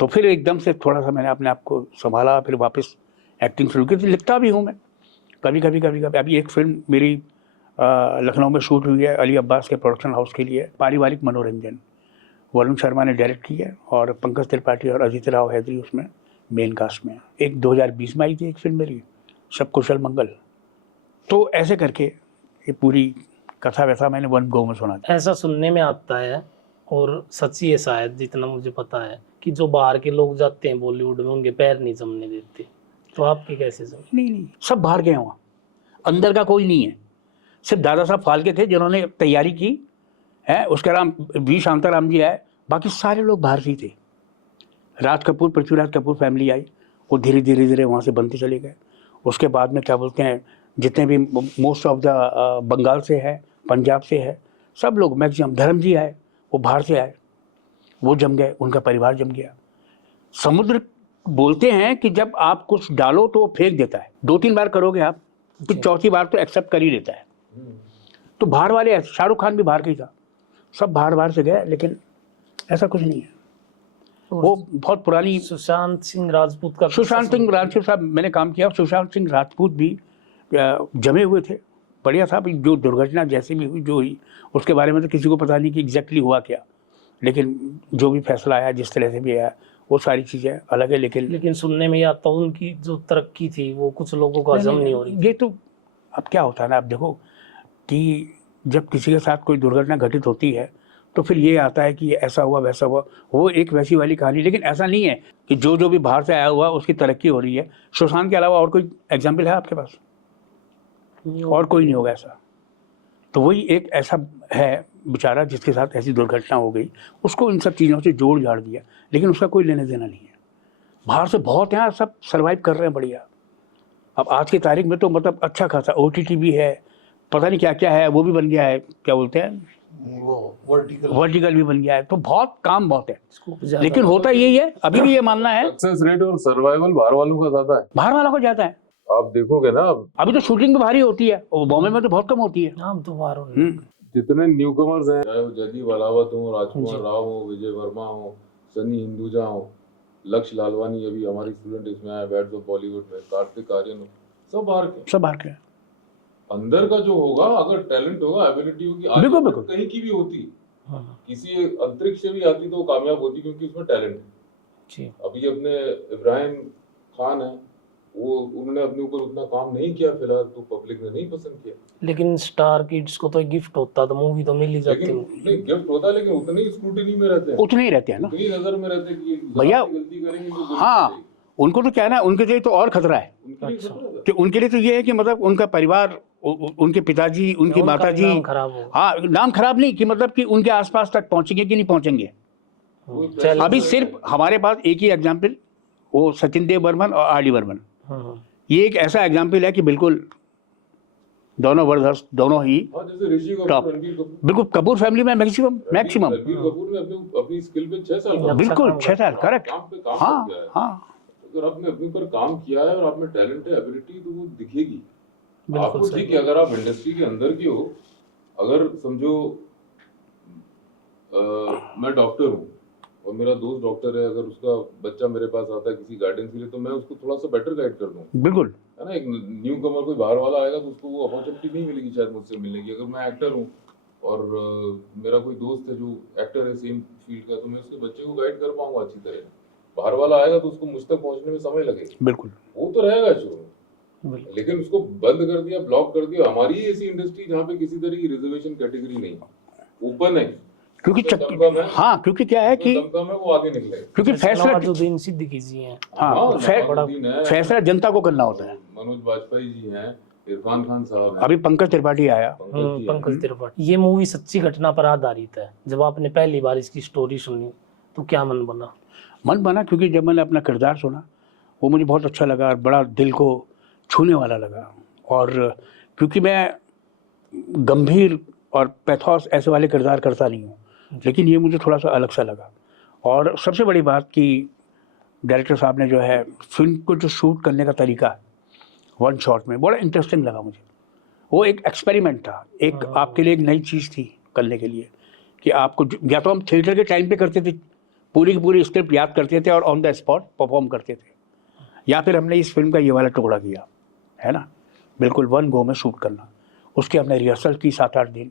तो फिर एकदम से थोड़ा सा मैंने अपने आप को संभाला, फिर वापस एक्टिंग शुरू की। तो लिखता भी हूँ मैं कभी कभी। अभी एक फिल्म मेरी लखनऊ में शूट हुई है, अली अब्बास के प्रोडक्शन हाउस के लिए, पारिवारिक मनोरंजन। वरुण शर्मा ने डायरेक्ट की है और पंकज त्रिपाठी और अजीत राव हैदरी उसमें मेन कास्ट में। एक 2020 में आई थी एक फिल्म मेरी, सब कुशल मंगल। तो ऐसे करके ये पूरी कथा वैसा मैंने वन गो में सुना। ऐसा सुनने में आता है, और सच्ची है शायद, जितना मुझे पता है, कि जो बाहर के लोग जाते हैं बॉलीवुड में, उनके पैर नहीं जमने देते। तो आपके कैसे जमे? नहीं, सब बाहर गए वहाँ, अंदर का कोई नहीं है। सिर्फ दादा साहब फाल्के थे जिन्होंने तैयारी की है, उसके नाम वी शांताराम जी है, बाकी सारे लोग बाहर से ही थे। राज कपूर, पृथ्वीराज कपूर फैमिली आई, वो धीरे धीरे वहाँ से बनते चले गए। उसके बाद में क्या बोलते हैं, जितने भी मोस्ट ऑफ द बंगाल से है, पंजाब से है, सब लोग मैक्सिमम। धर्म जी आए, वो बाहर से आए, वो जम गए, उनका परिवार जम गया। समुद्र बोलते हैं कि जब आप कुछ डालो तो वो फेंक देता है, 2-3 बार करोगे आप, फिर चौथी बार तो एक्सेप्ट कर ही लेता है। तो बाहर वाले ऐसे, शाहरुख खान भी बाहर का ही था, सब बाहर से गए, लेकिन ऐसा कुछ नहीं है। वो बहुत पुरानी सुशांत सिंह राजपूत का, सुशांत सिंह राजपूत साहब मैंने काम किया। सुशांत सिंह राजपूत भी जमे हुए थे बढ़िया था भाई। जो दुर्घटना जैसे भी हुई जो हुई उसके बारे में तो किसी को पता नहीं कि एग्जैक्टली हुआ क्या, लेकिन जो भी फैसला आया जिस तरह से भी आया वो सारी चीज़ें अलग है। लेकिन सुनने में आता उनकी जो तरक्की थी वो कुछ लोगों को हजम नहीं हो रही। ये तो अब क्या होता है ना, अब देखो कि जब किसी के साथ कोई दुर्घटना घटित होती है तो फिर ये आता है कि ये ऐसा हुआ वैसा हुआ, वो एक वैसी वाली कहानी। लेकिन ऐसा नहीं है कि जो भी बाहर से आया हुआ उसकी तरक्की हो रही है। सुशांत के अलावा और कोई एग्जाम्पल है आपके पास? और कोई नहीं होगा ऐसा। तो वही एक ऐसा है बेचारा जिसके साथ ऐसी दुर्घटना हो गई, उसको इन सब चीज़ों से जोड़ जाड़ दिया, लेकिन उसका कोई लेना देना नहीं है। बाहर से बहुत यहाँ सब सर्वाइव कर रहे हैं बढ़िया। अब आज की तारीख में तो मतलब अच्छा खासा OTT भी है, पता नहीं क्या क्या है, वो भी बन गया है, क्या बोलते हैं वो वर्टिकल भी बन गया है। तो बहुत काम बहुत है, ज्यादा लेकिन होता यही है, अभी भी ये मानना है सक्सेस रेट और सर्वाइवल बाहर वालों का ज्यादा है। बाहर वाला को जाता है। आप देखोगे ना, अभी तो शूटिंग भी भारी होती है, और बॉम्बे में तो बहुत कम होती है। नाम तो बाहर जितने न्यू कमर्स हैं, चाहे वो जयदीप अलावत हो, राजकुमार राव हो, विजय वर्मा हो, सनी हिंदुजा हो, लक्ष्य लालवानी अभी हमारी स्टूडेंट इसमें आया बैट्स ऑफ बॉलीवुड में, कार्तिक आर्यन हो, सब बाहर के। सब बाहर के हैं। अंदर का जो होगा, अगर टैलेंट होगा, एबिलिटी होगी, आज बिल्कुल, तक बिल्कुल। कहीं की भी होती, किसी अंतरिक्ष से भी आती तो वो कामयाब होती, क्योंकि उसमें टैलेंट है। अभी अपने इब्राहिम खान है, वो उन्होंने अपने ऊपर उतना काम नहीं किया फिलहाल, तो पब्लिक ने नहीं पसंद किया। लेकिन स्टार किड्स को तो गिफ्ट होता तो मूवी तो मिल ही जाती लेकिन है। नहीं, गिफ्ट होता है, लेकिन उतनी ही स्क्रूटिनी में रहते हैं, उतने ही रहते हैं ना उतनी नजर में रहते हैं कि भैया। गलती करेंगे तो बुरी हाँ, लगेगी। उनको तो क्या है ना, उनके लिए तो और खतरा है उनके लिए खतरा था। कि उनके लिए तो ये है कि मतलब उनका परिवार, उनके पिताजी, उनकी उनका माताजी, नाम खराब हो। हाँ नाम खराब नहीं, कि मतलब कि उनके आसपास तक पहुंचेंगे कि नहीं पहुंचेंगे। चल अभी सिर्फ हमारे पास एक ही एग्जाम्पल, वो सचिन देव बर्मन और RD बर्मन, ये एक ऐसा एग्जाम्पल है कि बिल्कुल दोनों जबरदस्त, दोनों ही हाँ, जैसे ऋषि टॉप। कपूर, रणबीर कपूर, बिल्कुल कपूर फैमिली में मैक्सिमम रणबीर कपूर ने अपनी स्किल पे 6 साल काम बिल्कुल काम 6 साल करेक्ट। काम पे काम हाँ किया है। हाँ, अगर आपने अपने ऊपर काम किया है और आप में टैलेंट है, एबिलिटी, तो वो दिखेगी बिल्कुल आपको। सही। ठीक है, अगर आप इंडस्ट्री के अंदर की हो, अगर समझो मैं डॉक्टर हूँ और मेरा दोस्त डॉक्टर है, अगर उसका बच्चा मेरे पास आता है किसी गाइडेंस के लिए, तो मैं उसको थोड़ा सा बेटर गाइड कर दूँ, बिल्कुल है ना। एक न्यू कमर कोई बाहर वाला आएगा तो उसको वो अपॉर्चुनिटी नहीं मिलेगी, शायद मुझसे मिलेगी। अगर मैं एक्टर हूँ और मेरा कोई दोस्त है जो एक्टर है सेम फील्ड का, तो मैं उसके बच्चे को गाइड कर पाऊंगा अच्छी तरह। बाहर वाला आएगा तो उसको मुझ तक पहुंचने में समय लगेगा, बिल्कुल। वो तो रहेगा शुरू में, लेकिन उसको बंद कर दिया, ब्लॉक कर दिया। हमारी ऐसी इंडस्ट्री जहाँ पे किसी तरह की रिजर्वेशन कैटेगरी नहीं है, ओपन है, क्योंकि हाँ, क्योंकि क्या है कि दमकम है, वो आगे निकले। क्योंकि फैसला, नवाजुद्दीन सिद्दीकी जी हैं। हाँ, नवाजुद्दीन है, फैसला जनता को करना होता है। मनोज वाजपेयी जी हैं, इरफान खान साहब हैं, अभी पंकज त्रिपाठी आया। पंकज जी हैं। पंकज त्रिपाठी। ये मूवी सच्ची घटना पर आधारित है। जब आपने पहली बार इसकी स्टोरी सुनी तो क्या मन बना? मन बना क्योंकि जब मैंने अपना किरदार सुना वो मुझे बहुत अच्छा लगा और बड़ा दिल को छूने वाला लगा। और क्योंकि मैं गंभीर और पैथोस ऐसे वाले किरदार करता नहीं हूँ, लेकिन ये मुझे थोड़ा सा अलग सा लगा। और सबसे बड़ी बात कि डायरेक्टर साहब ने जो है फिल्म को जो शूट करने का तरीका वन शॉट में बड़ा इंटरेस्टिंग लगा मुझे। वो एक एक्सपेरिमेंट था, एक आपके लिए एक नई चीज़ थी करने के लिए, कि आपको या तो हम थिएटर के टाइम पे करते थे, पूरी की पूरी स्क्रिप्ट याद करते थे और ऑन द स्पॉट परफॉर्म करते थे, या फिर हमने इस फिल्म का ये वाला टुकड़ा किया है ना, बिल्कुल वन गो में शूट करना। उसकी हमने रिहर्सल की 7-8 दिन,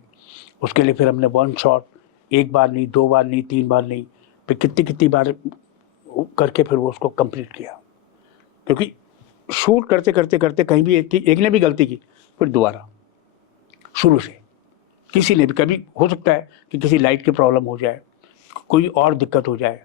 उसके लिए फिर हमने वन शॉट एक बार नहीं, 2 बार नहीं, 3 बार नहीं, फिर कितनी बार करके फिर वो उसको कंप्लीट किया। क्योंकि शूट करते करते करते कहीं भी एक ने भी गलती की, फिर दोबारा शुरू से। किसी ने भी, कभी हो सकता है कि किसी लाइट की प्रॉब्लम हो जाए, कोई और दिक्कत हो जाए,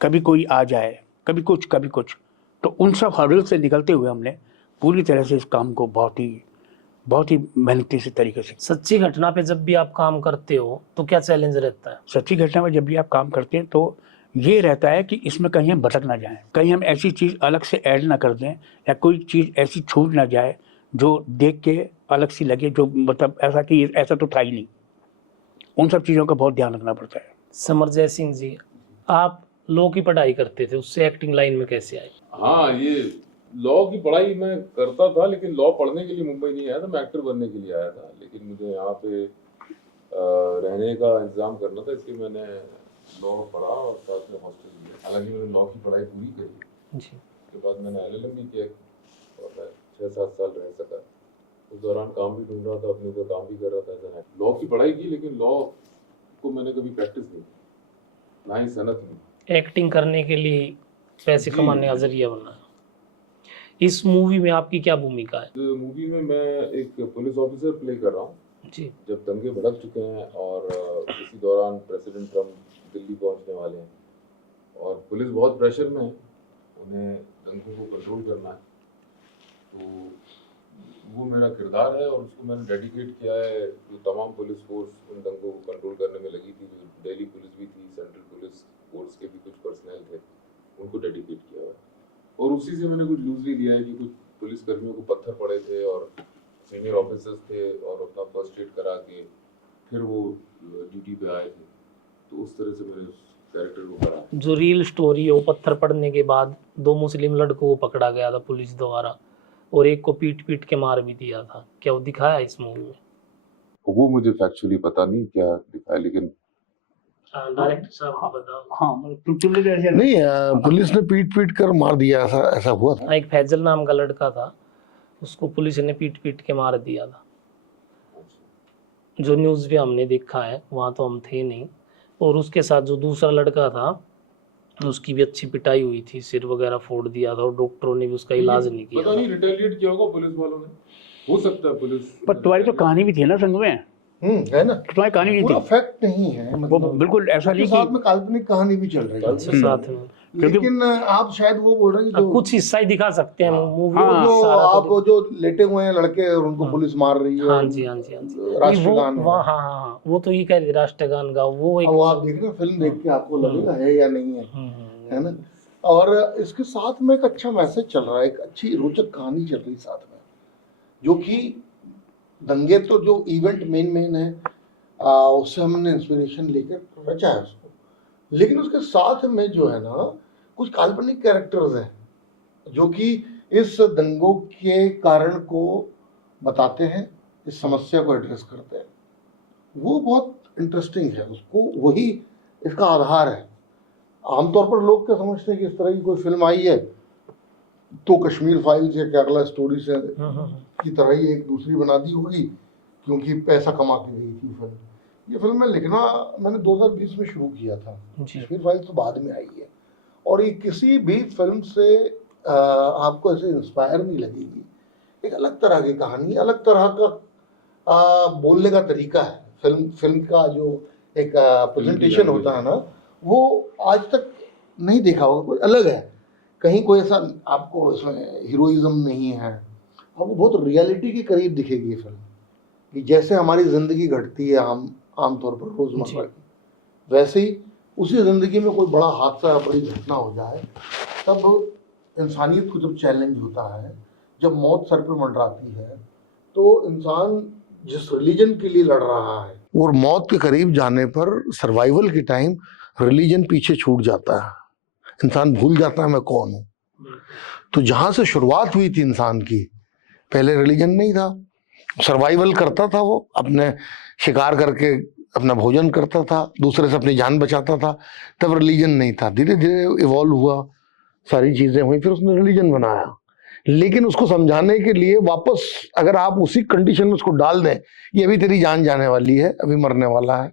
कभी कोई आ जाए, कभी कुछ, तो उन सब हर्डल से निकलते हुए हमने पूरी तरह से इस काम को बहुत ही मेहनती से तरीके से। सच्ची घटना पे जब भी आप काम करते हो तो क्या चैलेंज रहता है? सच्ची घटना में जब भी आप काम करते हैं तो ये रहता है कि इसमें कहीं हम भटक ना जाएं, कहीं हम ऐसी चीज़ अलग से ऐड ना कर दें, या कोई चीज़ ऐसी छूट ना जाए जो देख के अलग सी लगे, जो मतलब ऐसा कि ऐसा तो था ही नहीं। उन सब चीज़ों का बहुत ध्यान रखना पड़ता है। समरजय सिंह जी, आप लॉ की पढ़ाई करते थे, उससे एक्टिंग लाइन में कैसे आए? हाँ, ये लॉ की पढ़ाई मैं करता था, लेकिन लॉ पढ़ने के लिए मुंबई नहीं आया था, मैं एक्टर बनने के लिए आया था। लेकिन मुझे यहाँ पे रहने का इंतजाम करना था, इसलिए मैंने लॉ पढ़ा और साथ में हॉस्टल लिया। हालांकि मैंने लॉ की पढ़ाई पूरी करी, जी। उसके बाद मैंने LLM भी किया और मैं 6-7 साल रह सका। उस दौरान काम भी ढूंढ रहा था, अपने ऊपर काम भी कर रहा था एज एन एक्टर। लॉ की पढ़ाई की, लेकिन लॉ को मैंने कभी प्रैक्टिस नहीं की, ना ही सनत में। एक्टिंग करने के लिए पैसे जी। कमाने का जरिया बना। इस मूवी में आपकी क्या भूमिका है? तो मूवी में मैं एक पुलिस ऑफिसर प्ले कर रहा हूँ। जी। जब दंगे भड़क चुके हैं और इसी दौरान प्रेसिडेंट ट्रम्प दिल्ली पहुंचने वाले हैं और पुलिस बहुत प्रेशर में है, उन्हें दंगों को कंट्रोल करना है, तो वो मेरा किरदार है और उसको मैंने डेडिकेट किया है। जो तमाम पुलिस फोर्स उन दंगों को कंट्रोल करने में लगी थी, जो दिल्ली पुलिस भी थी, सेंट्रल पुलिस फोर्स के भी कुछ पर्सनल थे, उनको डेडिकेट किया है। और उसी से मैंने कुछ लूजली लिया है कि कुछ पुलिस कर्मियों को पत्थर पड़े थे और सीनियर ऑफिसर्स थे और अपना फर्स्ट एड करा के फिर वो ड्यूटी पे आए थे, तो उस तरह से मैंने उस कैरेक्टर को करा है। जो रियल स्टोरी है, वो पत्थर पड़ने के बाद 2 मुस्लिम लड़कों को पकड़ा गया था पुलिस द्वारा और एक को पीट पीट के मार भी दिया था, क्या वो दिखाया इस मूवी में? वो मुझे फैक्चुअली पता नहीं क्या दिखाया, लेकिन डायरेक्टर साहब को बताओ। हाँ मतलब तुमने तो ऐसे नहीं पुलिस ने पीट पीट कर मार दिया, ऐसा ऐसा हुआ था। एक फैजल नाम का लड़का था, उसको पुलिस ने पीट पीट के मार दिया था। जो न्यूज़ भी हमने देखा है, वहाँ तो हम थे नहीं। और उसके साथ जो दूसरा लड़का था, उसकी भी अच्छी पिटाई हुई थी, सिर वगैरह फोड़ दिया था और डॉक्टरों ने भी उसका इलाज नहीं किया पता था। नहीं रिटेलिएट किया होगा पुलिस वालों ने, हो सकता है पुलिस। पर तुम्हारी तो कहानी भी थी ना संग में, है ना, तुम्हारी कहानी नहीं पूरा थी फैक्ट नहीं है, वो, मतलब बिल्कुल ऐसा उसके नहीं साथ कि में काल्पनिक कहानी भी चल रही है। उसके साथ में लेकिन आप शायद वो बोल रहे हैं कि अब जो कुछ हिस्सा ही दिखा सकते हैं मूवी हाँ, में, जो सारा तो आप वो जो लेटे हुए हैं लड़के और उनको हाँ। पुलिस मार रही है। हाँ जी, हाँ जी, हाँ जी। नहीं, राष्ट्रगान वो हाँ हाँ हाँ, वो तो ये कह रही राष्ट्रगान का वो एक अब आप देख रहे हैं फिल्म देख के आपको लगेगा है या नहीं है, है ना। और इसके साथ में एक अच्छा मैसेज चल रहा है, एक अच्छी रोचक कहानी चल रही साथ में, जो कि दंगे तो जो इवेंट मेन है उससे हमने इंस्पिरेशन लेकर रचा है उसको, लेकिन उसके साथ में जो है ना कुछ काल्पनिक कैरेक्टर्स हैं जो कि इस दंगों के कारण को बताते हैं, इस समस्या को एड्रेस करते हैं। वो बहुत इंटरेस्टिंग है, उसको वही इसका आधार है। आमतौर पर लोग क्या समझते हैं कि इस तरह की कोई फिल्म आई है तो कश्मीर फाइल्स या केरला स्टोरी से की तरह ही एक दूसरी बना दी होगी क्योंकि पैसा कमा के गई थी फिल्म। ये फिल्म मैं लिखना मैंने 2020 में शुरू किया था, कश्मीर फाइल्स तो बाद में आई है। और ये किसी भी फिल्म से आपको ऐसे इंस्पायर नहीं लगेगी, एक अलग तरह की कहानी, अलग तरह का बोलने का तरीका है। फिल्म का जो एक प्रेजेंटेशन होता है ना, वो आज तक नहीं देखा होगा, कोई अलग है। कहीं कोई ऐसा आपको इसमें हीरोइज्म नहीं है, आपको बहुत रियलिटी के करीब दिखेगी ये फिल्म, कि जैसे हमारी ज़िंदगी घटती है आमतौर पर रोज़मर्रा की, वैसे ही उसी ज़िंदगी में कोई बड़ा हादसा या बड़ी घटना हो जाए तब इंसानियत को जब चैलेंज होता है, जब मौत सर पे मंडराती है, तो इंसान जिस रिलीजन के लिए लड़ रहा है और मौत के करीब जाने पर सर्वाइवल के टाइम रिलीजन पीछे छूट जाता है, इंसान भूल जाता है मैं कौन हूँ। तो जहाँ से शुरुआत हुई थी इंसान की, पहले रिलीजन नहीं था, सर्वाइवल करता था, वो अपने शिकार करके अपना भोजन करता था, दूसरे से अपनी जान बचाता था, तब रिलीजन नहीं था। धीरे धीरे इवॉल्व हुआ, सारी चीज़ें हुई, फिर उसने रिलीजन बनाया। लेकिन उसको समझाने के लिए वापस अगर आप उसी कंडीशन में उसको डाल दें, ये अभी तेरी जान जाने वाली है, अभी मरने वाला है,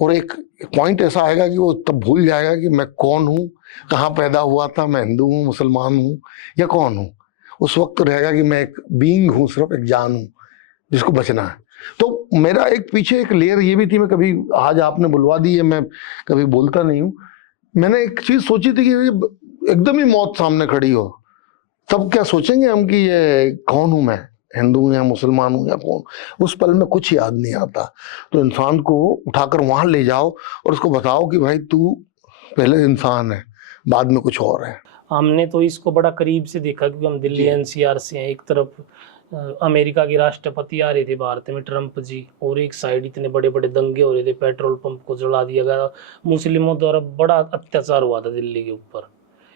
और एक पॉइंट ऐसा आएगा कि वो तब भूल जाएगा कि मैं कौन हूँ, कहाँ पैदा हुआ था, मैं हिंदू हूँ, मुसलमान हूँ या कौन हूँ। उस वक्त रहेगा कि मैं एक बीइंग हूँ, सिर्फ एक जान हूँ जिसको बचना है। तो मेरा एक पीछे एक लेयर ये भी थी, मैं कभी आज आपने बुलवा दी है, मैं कभी बोलता नहीं हूँ, मैंने एक चीज़ सोची थी कि एकदम ही मौत सामने खड़ी हो, तब क्या सोचेंगे हम कि ये कौन हूँ मैं, हिंदू हूँ या मुसलमान हूँ या कौन। उस पल में कुछ याद नहीं आता। तो इंसान को उठाकर वहाँ ले जाओ और उसको बताओ कि भाई तू पहले इंसान है, बाद में कुछ और है। हमने तो इसको बड़ा करीब से देखा क्योंकि हम दिल्ली एनसीआर से हैं। एक तरफ अमेरिका के राष्ट्रपति आ रहे थे भारत में, ट्रम्प जी, और एक साइड इतने बड़े बड़े दंगे हो रहे थे, पेट्रोल पंप को जला दिया गया, मुस्लिमों द्वारा बड़ा अत्याचार हुआ था दिल्ली के ऊपर।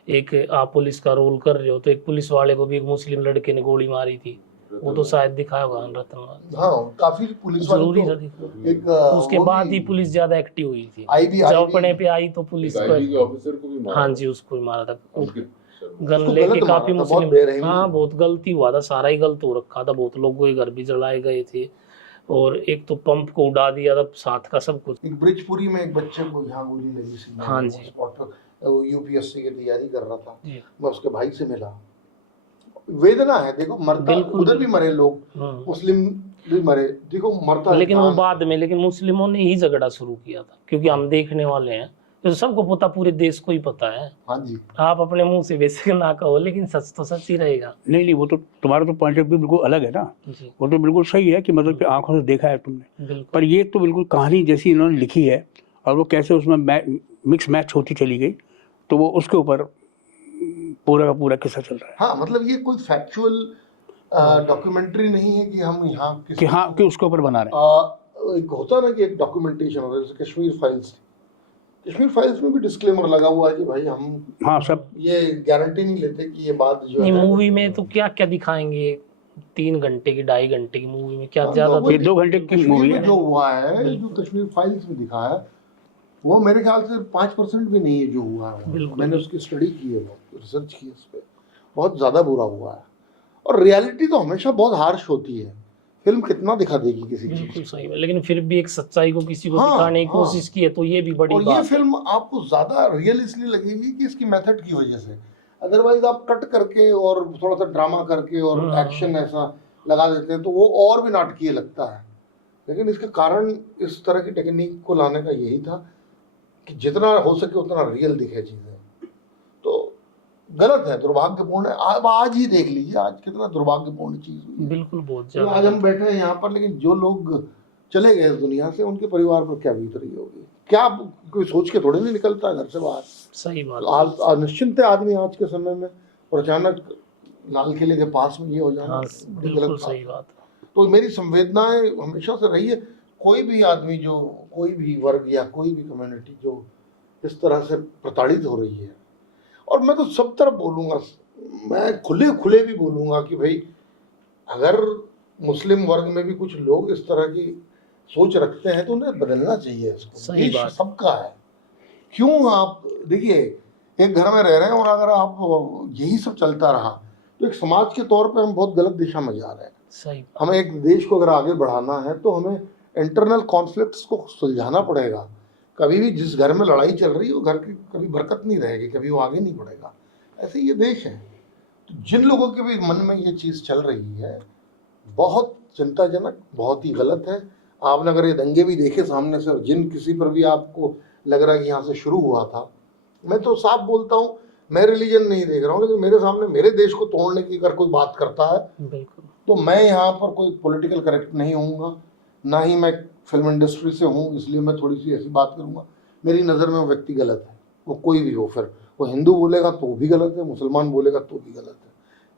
एक आप पुलिस का रोल कर रहे हो तो एक पुलिस वाले को भी एक मुस्लिम लड़के ने गोली मारी थी, वो तो शायद दिखाया होगा रतन। हाँ, काफी पुलिस जरूरी था एक उसके बाद ही पुलिस ज्यादा एक्टिव हुई थी। आईबी जब अपने पे आई तो पुलिस को, आईबी के ऑफिसर को भी मारा। हाँ जी, उसको भी मारा था। अंकित गन उसको लेके गलत काफी मारा था, बहुत मुस्लिम, बेरहमी हाँ से। बहुत गलती हुआ था, सारा ही गलत हो रखा था, बहुत लोगों के घर भी जलाए गए थे और एक तो पंप को उड़ा दिया था, साथ का सब कुछ। एक ब्रिजपुरी में एक बच्चे को यहाँ गोली लगी सीने हाँ में, जी। स्पॉट पर, वो यूपीएससी की तैयारी कर रहा था, जी। मैं उसके भाई से मिला। वेदना है, देखो मरता, बिल्कुल, उधर भी मरे लोग, हाँ। मुस्लिम भी मरे, देखो मरता लेकिन वो इंसान है। बाद में, लेकिन मुस्लिमों ने ही झगड़ा शुरू किया था, क्योंकि हम देखने वाले हैं, तो सबको पता, पूरे देश को ही पता है। हाँ जी, आप अपने मुंह से वैसे ना कहो, लेकिन सच तो सच ही रहेगा। नहीं नहीं, वो तो तुम्हारा तो पॉइंट ऑफ व्यू बिल्कुल अलग है ना, जी वो तो बिल्कुल सही है कि मतलब कि आंखों से देखा है तुमने, बिल्कुल। पर ये तो बिल्कुल कहानी जैसी इन्होंने लिखी है और वो कैसे उसमें मिक्स मैच होती चली गई, तो वो उसके ऊपर पूरा का पूरा किस्सा चल रहा है हाँ मतलब ये कोई फैक्चुअल डॉक्यूमेंट्री नहीं है कि हम यहाँ कि किसी हाँ कि उसके ऊपर बना रहे हैं। एक होता ना कि एक डॉक्यूमेंटेशन होता है, जैसे कश्मीर फाइल्स, कश्मीर फाइल्स में भी डिस्क्लेमर लगा हुआ है कि भाई हम हाँ सब ये गारंटी नहीं लेते कि ये बात जो नहीं, है मूवी में तो क्या क्या दिखाएंगे, 3 घंटे की 2.5 घंटे की मूवी में क्या हाँ, ज्यादा तो ये 2 घंटे की कश्मीर मूवी में है। जो हुआ है, जो कश्मीर फाइल्स में दिखा है, वो मेरे ख्याल से 5% भी नहीं है जो हुआ है। बिल्कुल। मैंने उसकी स्टडी की है, बहुत रिसर्च की है उस पर, बहुत ज़्यादा बुरा हुआ है। और रियलिटी तो हमेशा बहुत हार्श होती है, फिल्म कितना दिखा देगी किसी चीज़ बिल्कुल सही है, लेकिन फिर भी एक सच्चाई को किसी को हाँ, दिखाने की हाँ। कोशिश की है, तो ये भी बड़ी और ये बात है। फिल्म आपको ज़्यादा रियल इसलिए लगेगी कि इसकी मेथड की वजह से, अदरवाइज आप कट करके और थोड़ा सा ड्रामा करके और हाँ। एक्शन ऐसा लगा देते हैं तो वो और भी नाटकीय लगता है। लेकिन इसका कारण इस तरह की टेक्निक को लाने का यही था कि जितना हो सके उतना रियल दिखे चीज़ें। तो गलत है, दुर्भाग्यपूर्ण है। अब आज ही देख लीजिए, आज कितना दुर्भाग्यपूर्ण चीज़ हुई है। बिल्कुल, बहुत तो आज ज्यादा। हम बैठे हैं यहाँ पर, लेकिन जो लोग चले गए इस दुनिया से उनके परिवार पर क्या बीत रही होगी, क्या कोई सोच के थोड़ी नहीं निकलता है घर से बाहर। सही बात है। निश्चिंत है आदमी आज के समय में, और अचानक लाल किले के पास में ये हो जाना हाँ, बड़ी बिल्कुल गलत बात सही है। बात है। तो मेरी संवेदनाएं हमेशा से रही है, कोई भी आदमी जो, कोई भी वर्ग या कोई भी कम्युनिटी जो इस तरह से प्रताड़ित हो रही है, और मैं तो सब तरफ बोलूँगा, मैं खुले खुले भी बोलूँगा कि भाई अगर मुस्लिम वर्ग में भी कुछ लोग इस तरह की सोच रखते हैं तो उन्हें बदलना चाहिए इसको। सही देश बात। सबका है। क्यों आप देखिए, एक घर में रह रहे हैं और अगर आप यही सब चलता रहा तो एक समाज के तौर पे हम बहुत गलत दिशा में जा रहे हैं। सही। हमें एक देश को अगर आगे बढ़ाना है तो हमें इंटरनल कॉन्फ्लिक्ट्स को सुलझाना पड़ेगा। कभी भी जिस घर में लड़ाई चल रही है वो घर की कभी बरकत नहीं रहेगी, कभी वो आगे नहीं बढ़ेगा। ऐसे ये देश है। तो जिन लोगों के भी मन में ये चीज़ चल रही है, बहुत चिंताजनक, बहुत ही गलत है। आपने अगर ये दंगे भी देखे सामने से, और जिन किसी पर भी आपको लग रहा है कि यहाँ से शुरू हुआ था, मैं तो साफ बोलता हूँ, मैं रिलीजन नहीं देख रहा हूँ, लेकिन मेरे सामने मेरे देश को तोड़ने की अगर कोई बात करता है बिल्कुल। तो मैं यहाँ पर कोई पॉलिटिकल करेक्ट नहीं होऊंगा, ना ही मैं फिल्म इंडस्ट्री से हूँ, इसलिए मैं थोड़ी सी ऐसी बात करूँगा। मेरी नज़र में वो व्यक्ति गलत है, वो कोई भी हो, फिर वो हिंदू बोलेगा तो भी गलत है, मुसलमान बोलेगा तो भी गलत है।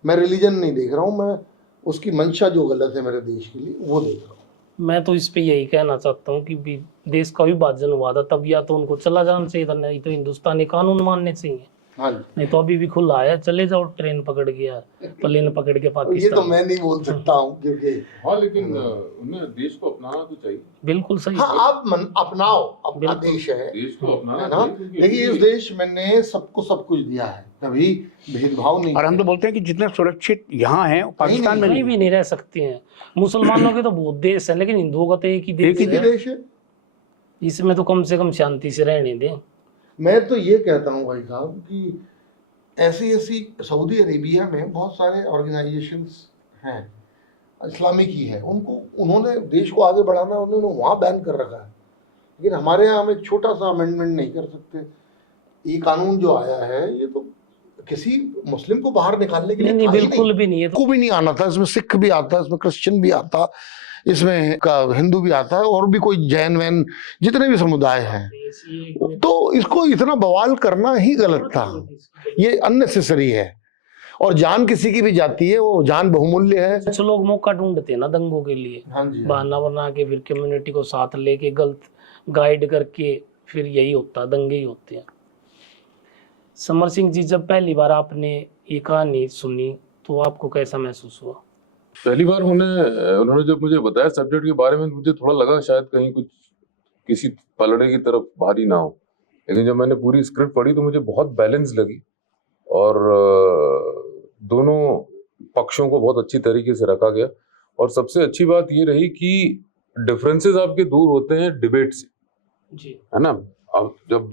मैं रिलीजन नहीं देख रहा हूँ, मैं उसकी मंशा जो गलत है मेरे देश के लिए वो देख रहा हूँ। मैं तो इस पे यही कहना चाहता हूँ कि भी देश का विभाजन हुआ था तब या तो उनको चला जाना चाहिए था, नहीं तो हिंदुस्तानी कानून मानने चाहिए। हाँ जी, नहीं तो अभी भी खुला है, चले जाओ, ट्रेन पकड़ गया, प्लेन पकड़ के और ये तो पाकिस्तान। मैं नहीं बोल सकता हूँ क्योंकि हाँ, लेकिन उन्हें देश को अपनाना तो चाहिए। बिल्कुल सही। हाँ, आप अपनाओ, अपना बिल्कुल। देश है देश को अपनाना है ना। चाहिए, क्योंकि देखिए, इस देश मैंने सबको सब कुछ दिया है, कभी भेदभाव नहीं और हम तो किया। बोलते हैं कि जितना सुरक्षित यहाँ है पाकिस्तान में कहीं नहीं भी नहीं रह सकते हैं। मुसलमानों के तो बहुत देश है, लेकिन हिंदुओं का तो एक ही एक देश ही है। देश है। इसमें तो कम से कम शांति से रहने दें। मैं तो ये कहता हूँ भाई साहब कि ऐसी सऊदी अरेबिया में बहुत सारे ऑर्गेनाइजेशंस हैं, इस्लामिक ही है, उन्होंने देश को आगे बढ़ाना, उन्होंने वहाँ बैन कर रखा है। लेकिन हमारे यहाँ हम एक छोटा सा अमेंडमेंट नहीं कर सकते। ये कानून जो आया है ये तो किसी मुस्लिम को बाहर निकालने के लिए नहीं, था ही बिल्कुल भी नहीं है। को भी नहीं आना था। इसमें सिख भी आता, इसमें क्रिश्चियन भी आता, इसमें हिंदू भी आता है, और भी कोई जैन वैन जितने भी समुदाय हैं, तो इसको इतना बवाल करना ही गलत था। ये अननेसेसरी है, और जान किसी की भी जाती है, वो जान बहुमूल्य है। कुछ लोग मौका ढूंढते हैं ना दंगों के लिए, हाँ जी, बहाना बना के, फिर कम्युनिटी को साथ लेके गलत गाइड करके, फिर यही होता है, दंगे ही होते हैं। समर सिंह जी, जब पहली बार आपने ये कहानी सुनी तो आपको कैसा महसूस हुआ? पहली बार उन्होंने जब मुझे बताया सब्जेक्ट के बारे में, मुझे थोड़ा लगा शायद कहीं कुछ किसी पलड़े की तरफ भारी ना हो, लेकिन जब मैंने पूरी स्क्रिप्ट पढ़ी तो मुझे बहुत बैलेंस लगी और दोनों पक्षों को बहुत अच्छी तरीके से रखा गया। और सबसे अच्छी बात ये रही कि डिफरेंसेस आपके दूर होते हैं डिबेट से, जी है ना। अब जब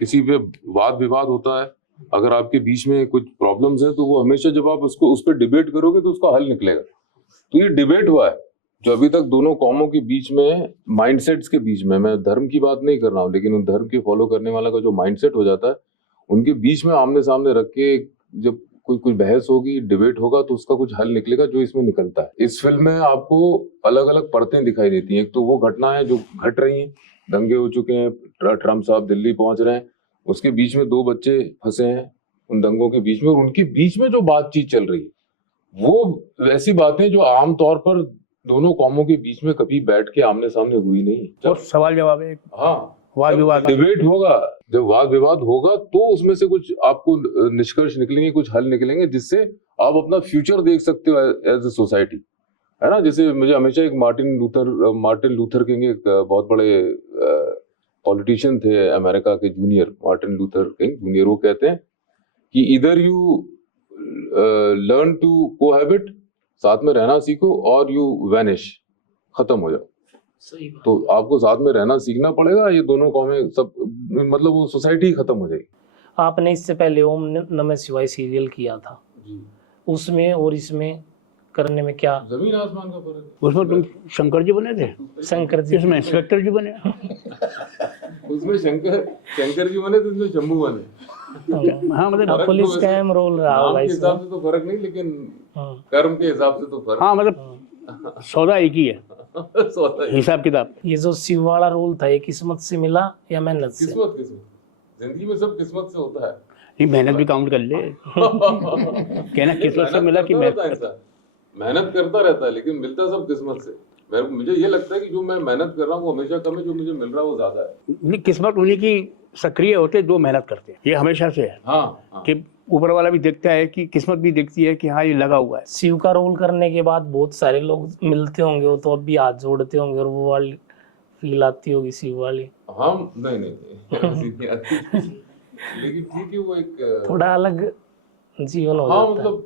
किसी पे वाद विवाद होता है, अगर आपके बीच में कुछ प्रॉब्लम्स हैं, तो वो हमेशा जब आप उसको उस पर डिबेट करोगे तो उसका हल निकलेगा। तो ये डिबेट हुआ है जो अभी तक दोनों कौमों के बीच में, माइंडसेट्स के बीच में, मैं धर्म की बात नहीं कर रहा हूँ, लेकिन उन धर्म के फॉलो करने वाला का जो माइंडसेट हो जाता है, उनके बीच में आमने सामने रख के जब कोई बहस होगी, डिबेट होगा, तो उसका कुछ हल निकलेगा जो इसमें निकलता है। इस फिल्म में आपको अलग अलग परतें दिखाई देती हैं। एक तो वो घटनाएं जो घट रही हैं, दंगे हो चुके हैं, ट्रम्प साहब दिल्ली पहुंच रहे हैं, उसके बीच में 2 बच्चे फंसे हैं उन दंगों के बीच में, और उनके बीच में जो बातचीत चल रही है वो वैसी बातें जो आमतौर पर दोनों कौमों के बीच में कभी बैठ के आमने सामने हुई नहीं। और सवाल जवाब है, हाँ, वाद विवाद, डिबेट होगा, जब वाद विवाद होगा तो उसमें से कुछ आपको निष्कर्ष निकलेंगे, कुछ हल निकलेंगे, जिससे आप अपना फ्यूचर देख सकते हो एज ए सोसाइटी, है ना। जैसे मुझे हमेशा एक मार्टिन लूथर किंग, एक बहुत बड़े पॉलिटिशियन थे अमेरिका के, junior Martin Luther king junior, वो कहते हैं कि इधर यू लर्न टू कोहैबिट, साथ में रहना सीखो, और यू वैनिश, खत्म हो जाओ। सही बात। तो आपको साथ में रहना सीखना पड़ेगा, ये दोनों कौमें सब, मतलब वो सोसाइटी खत्म हो जाएगी। आपने इससे पहले ओम नमः शिवाय सीरियल किया था, जी, उसमें और इसमें करने में क्या जमीन आसमान का फर्क उसमें तुम शंकर जी बने थे, शंकर जी इसमें इंस्पेक्टर जी बने। है। उसमें शंकर जी बने तो इसमें शंभू बने। हाँ मतलब फर्क तो पुलिस वैसे का अहम रोल रहा नाम होगा के इसमें। हिसाब से तो फर्क नहीं, लेकिन हाँ। कर्म के हिसाब से तो फर्क। हाँ मतलब सौदा एक ही है, सोता है। हिसाब किताब। ये जो शिव वाला रोल था, ये किस्मत से मिला या मेहनत से? किस्मत जिंदगी में सब किस्मत से होता है। नहीं, मेहनत भी काउंट कर ले। कहना किस्मत से मिला कि मेहनत करता रहता है, लेकिन मिलता सब किस्मत से। मुझे ये लगता है कि जो मैं मेहनत कर रहा हूँ वो हमेशा कम है, जो मुझे मिल रहा है वो ज्यादा है। नहीं, किस्मत उन्हीं की सक्रिय होते जो मेहनत करते हैं, ये हमेशा से है। हाँ। कि ऊपर वाला भी देखता है कि किस्मत भी देखती है कि हाँ ये लगा हुआ है। शिव का रोल करने के बाद बहुत सारे लोग मिलते होंगे, वो तो अब भी हाथ जोड़ते होंगे, और वो वाली फील आती होगी शिव वाली। हम नहीं ऐसी नहीं आती। लेकिन ठीक है, वो एक थोड़ा अलग जीवन हो हाँ, जाता है। मतलब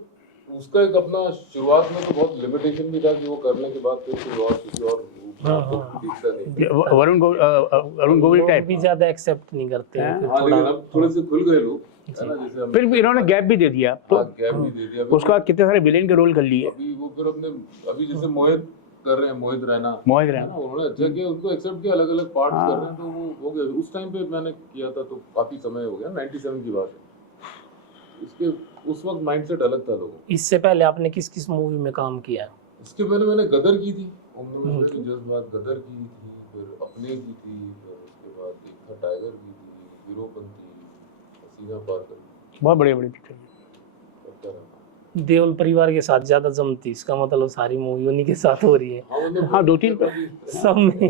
उसका एक अपना, शुरुआत में तो बहुत लिमिटेशन भी था कि वो करने के बाद फिर कोई और किसी और रूप में आपको दिखता नहीं। वरुण गोविल लोग टाइप। भी ज्यादा एक्सेप्ट नहीं करते हैं, फिर हाँ, थोड़ा लेकिन अब थोड़े से खुल गए लोग, है ना। जैसे हम फिर भी इन्होंने गैप भी दे दिया, तो गैप भी दे दिया। उसका कितने सारे विलेन के रोल कर लिए। अभी वो फिर अपने अभी जैसे मोहित कर रहे हैं, मोहित रैना, मोहित है रैना, ना, उन्होंने अच्छा किया, उनको एक्सेप्ट किया, अलग अलग पार्ट्स कर रहे हैं, तो वो हो गया। उस टाइम पे मैंने किया था तो काफी समय हो गया, 97 की बात है। उसके उस वक्त माइंडसेट अलग था लोगों का। इससे पहले आपने किस किस मूवी में काम किया है? इसके पहले मैंने गदर की थी, ओम नमः शिवाय की जज्बात, गदर की थी, फिर अपने की थी, फिर उसके बाद एक था टाइगर की थी, हीरोपंती, हसीना पार्कर, बहुत बड़े बड़े पिक्चर। देओल परिवार के साथ ज्यादा जमती, इसका मतलब सारी मूवी उन्हीं के साथ हो रही है। हाँ, मतलब हाँ, 2-3 सब में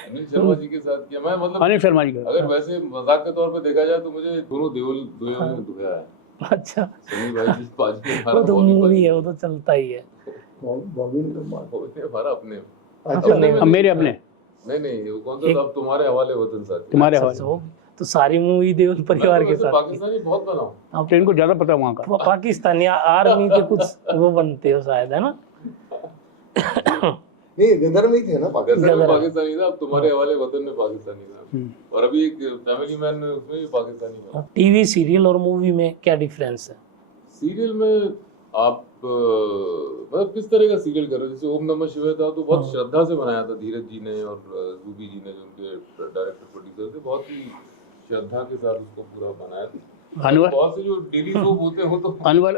अनिल शर्मा जी के साथ किया मैं, मतलब अनिल शर्मा जी का। अगर वैसे मजाक के तौर पे देखा जाए तो मुझे दोनों देओल ने धोया है। अच्छा, सनी भाई जिस बाजी ने वो तो मूवी है, वो तो चलता ही है। बॉबी ने तो मार- होते हमारा अपने अच्छा, अब मेरे अपने नहीं वो कौन सा था, अब तुम्हारे हवाले वतन साथी। तुम्हारे अच्छा, हवाले। हो तो सारी मूवी देओल परिवार के साथ। पाकिस्तानी बहुत बना हूँ। अब तो इनको ज्यादा पता वहाँ का। वो पाकिस्तानी आर्मी के कुछ वो बनते हो शायद, है ना? नहीं, गदर में ही थे ना पाकिस्तान। गदर में पाकिस्तानी था, अब तुम्हारे हवाले वतन में पाकिस्तानी था, और अभी एक फैमिली मैन में उसमें भी पाकिस्तानी था। टीवी सीरियल और मूवी में क्या डिफरेंस है? सीरियल में आप मतलब किस तरह का सीरियल कर रहे हो? जैसे ओम नमः शिवाय था तो बहुत श्रद्धा से बनाया था धीरज जी ने और रूबी जी ने, जो उनके डायरेक्टर प्रोड्यूसर थे, बहुत ही श्रद्धा के साथ उसको पूरा बनाया था। अनवर, बहुत से जो डेली सोप होते हैं वो तो अनवर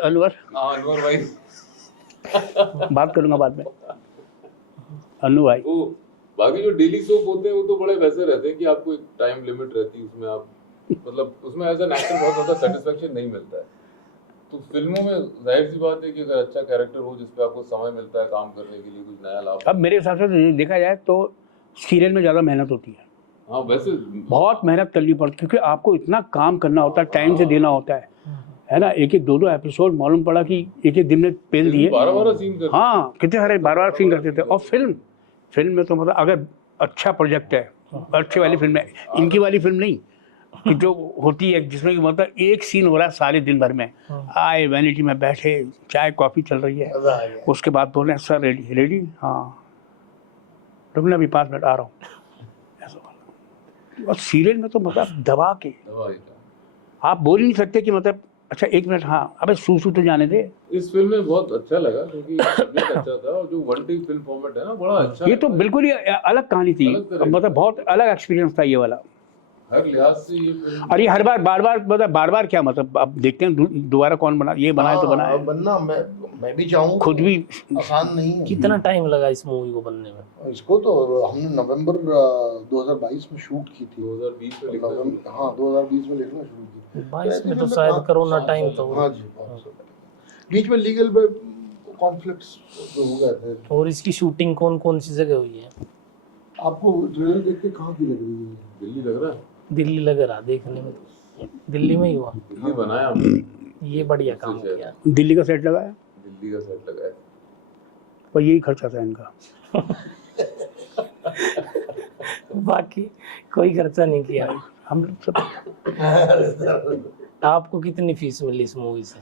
हाँ, अनवर भाई बात करूंगा बाद में। अनु भाई, वो बाकी जो डेली सोप होते हैं वो तो बड़े वैसे रहते हैं कि आपको एक टाइम लिमिट रहती है उसमें, आप मतलब उसमें एज एन एक्टर बहुत ज़्यादा सेटिस्फेक्शन नहीं मिलता है। तो फिल्मों में जाहिर सी बात है कि अगर अच्छा कैरेक्टर हो जिसपे आपको समय मिलता है काम करने के लिए, कुछ नया लाभ। अब मेरे हिसाब से देखा जाए तो सीरियल में ज़्यादा मेहनत होती है, हाँ वैसे बहुत मेहनत करनी पड़ती है, क्योंकि आपको इतना काम करना होता है, टाइम से देना होता है ना। एक एक 2-2 एपिसोड मालूम पड़ा कि एक एक दिन में पेल दिए। 12 सीन करते हाँ, कितने सारे 12 सीन करते थे। और फिल्म में तो मतलब अगर अच्छा प्रोजेक्ट है, अच्छी वाली फिल्म है, इनकी वाली फिल्म नहीं, कि जो होती है जिसमें कि मतलब एक सीन हो रहा है सारे दिन भर में, आए वैनिटी में बैठे, चाय कॉफी चल रही है, मजा आ गया। उसके बाद बोल रहे हैं सर रेडी रेडी, हाँ रुकना अभी 5 मिनट आ रहा हूँ, ऐसा वाला। और सीरियल में तो मतलब दबा के दवाई का। आप बोल ही नहीं सकते कि मतलब अच्छा 1 मिनट, हाँ अबे सू तो जाने दे। इस फिल्म में बहुत अच्छा लगा क्योंकि सब्जेक्ट अच्छा था और जो वन टेक फिल्म फॉर्मेट है ना बड़ा अच्छा ये तो बिल्कुल ही अलग कहानी थी, अलग तरह की। मतलब बहुत अलग एक्सपीरियंस था ये वाला। हर लिहाज से ये फिल्म और ये हर बार बार बार क्या मतलब अब देखते हैं दोबारा कौन बना, ये बनाए तो बनाए, बनना मैं भी चाहूँ, खुद भी आसान नहीं है। कितना टाइम लगा इस मूवी को बनने में? इसको तो हमने नवंबर 2022 में शूट की थी। 2020 में लिखा था। हाँ 2020 में लिखना शुरू की। 22 में तो शायद कोरोना टाइम तो हाँ जी, बीच में लीगल कॉन्फ्लिक्ट्स जो हो गए थे। और इसकी शूटिंग कौन कौन सी जगह हुई है? आपको ट्रेलर देख के कहाँ की लग रही है? दिल्ली लग रहा है, दिल्ली लग रहा देखने में, तो दिल्ली में ही हुआ। दिल्ली बनाया हमने, ये बढ़िया काम किया। दिल्ली का सेट लगाया, दिल्ली का सेट लगा है। पर यही खर्चा था इनका। बाकी कोई खर्चा नहीं किया। हम लोग सब आपको कितनी फीस मिली इस मूवी से?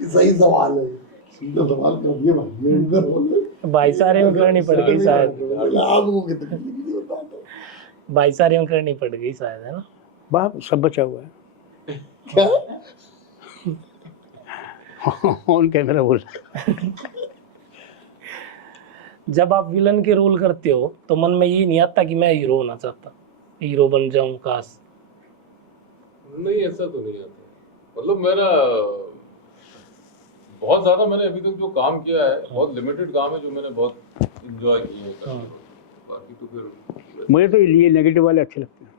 सही सवाल है, सीधा सवाल कर दिया भाई। भाईचारे में करनी पड़ गई शायद, आपको कितनी लगी बता दो। भाईचारे में करनी पड़ गई शायद, है ना? बाप सब बचा हुआ है। क्या? ऑन कैमरा बोल। जब आप विलन के रोल करते हो तो मन में ये नहीं आता कि मैं हीरो होना चाहता, हीरो बन जाऊं काश? नहीं ऐसा तो नहीं आता, मतलब मेरा बहुत ज्यादा मैंने अभी तक जो काम किया है बहुत लिमिटेड काम है जो मैंने बहुत एंजॉय किए हैं। बाकी तो फिर मुझे तो ये नेगेटिव वाले अच्छे लगते हैं।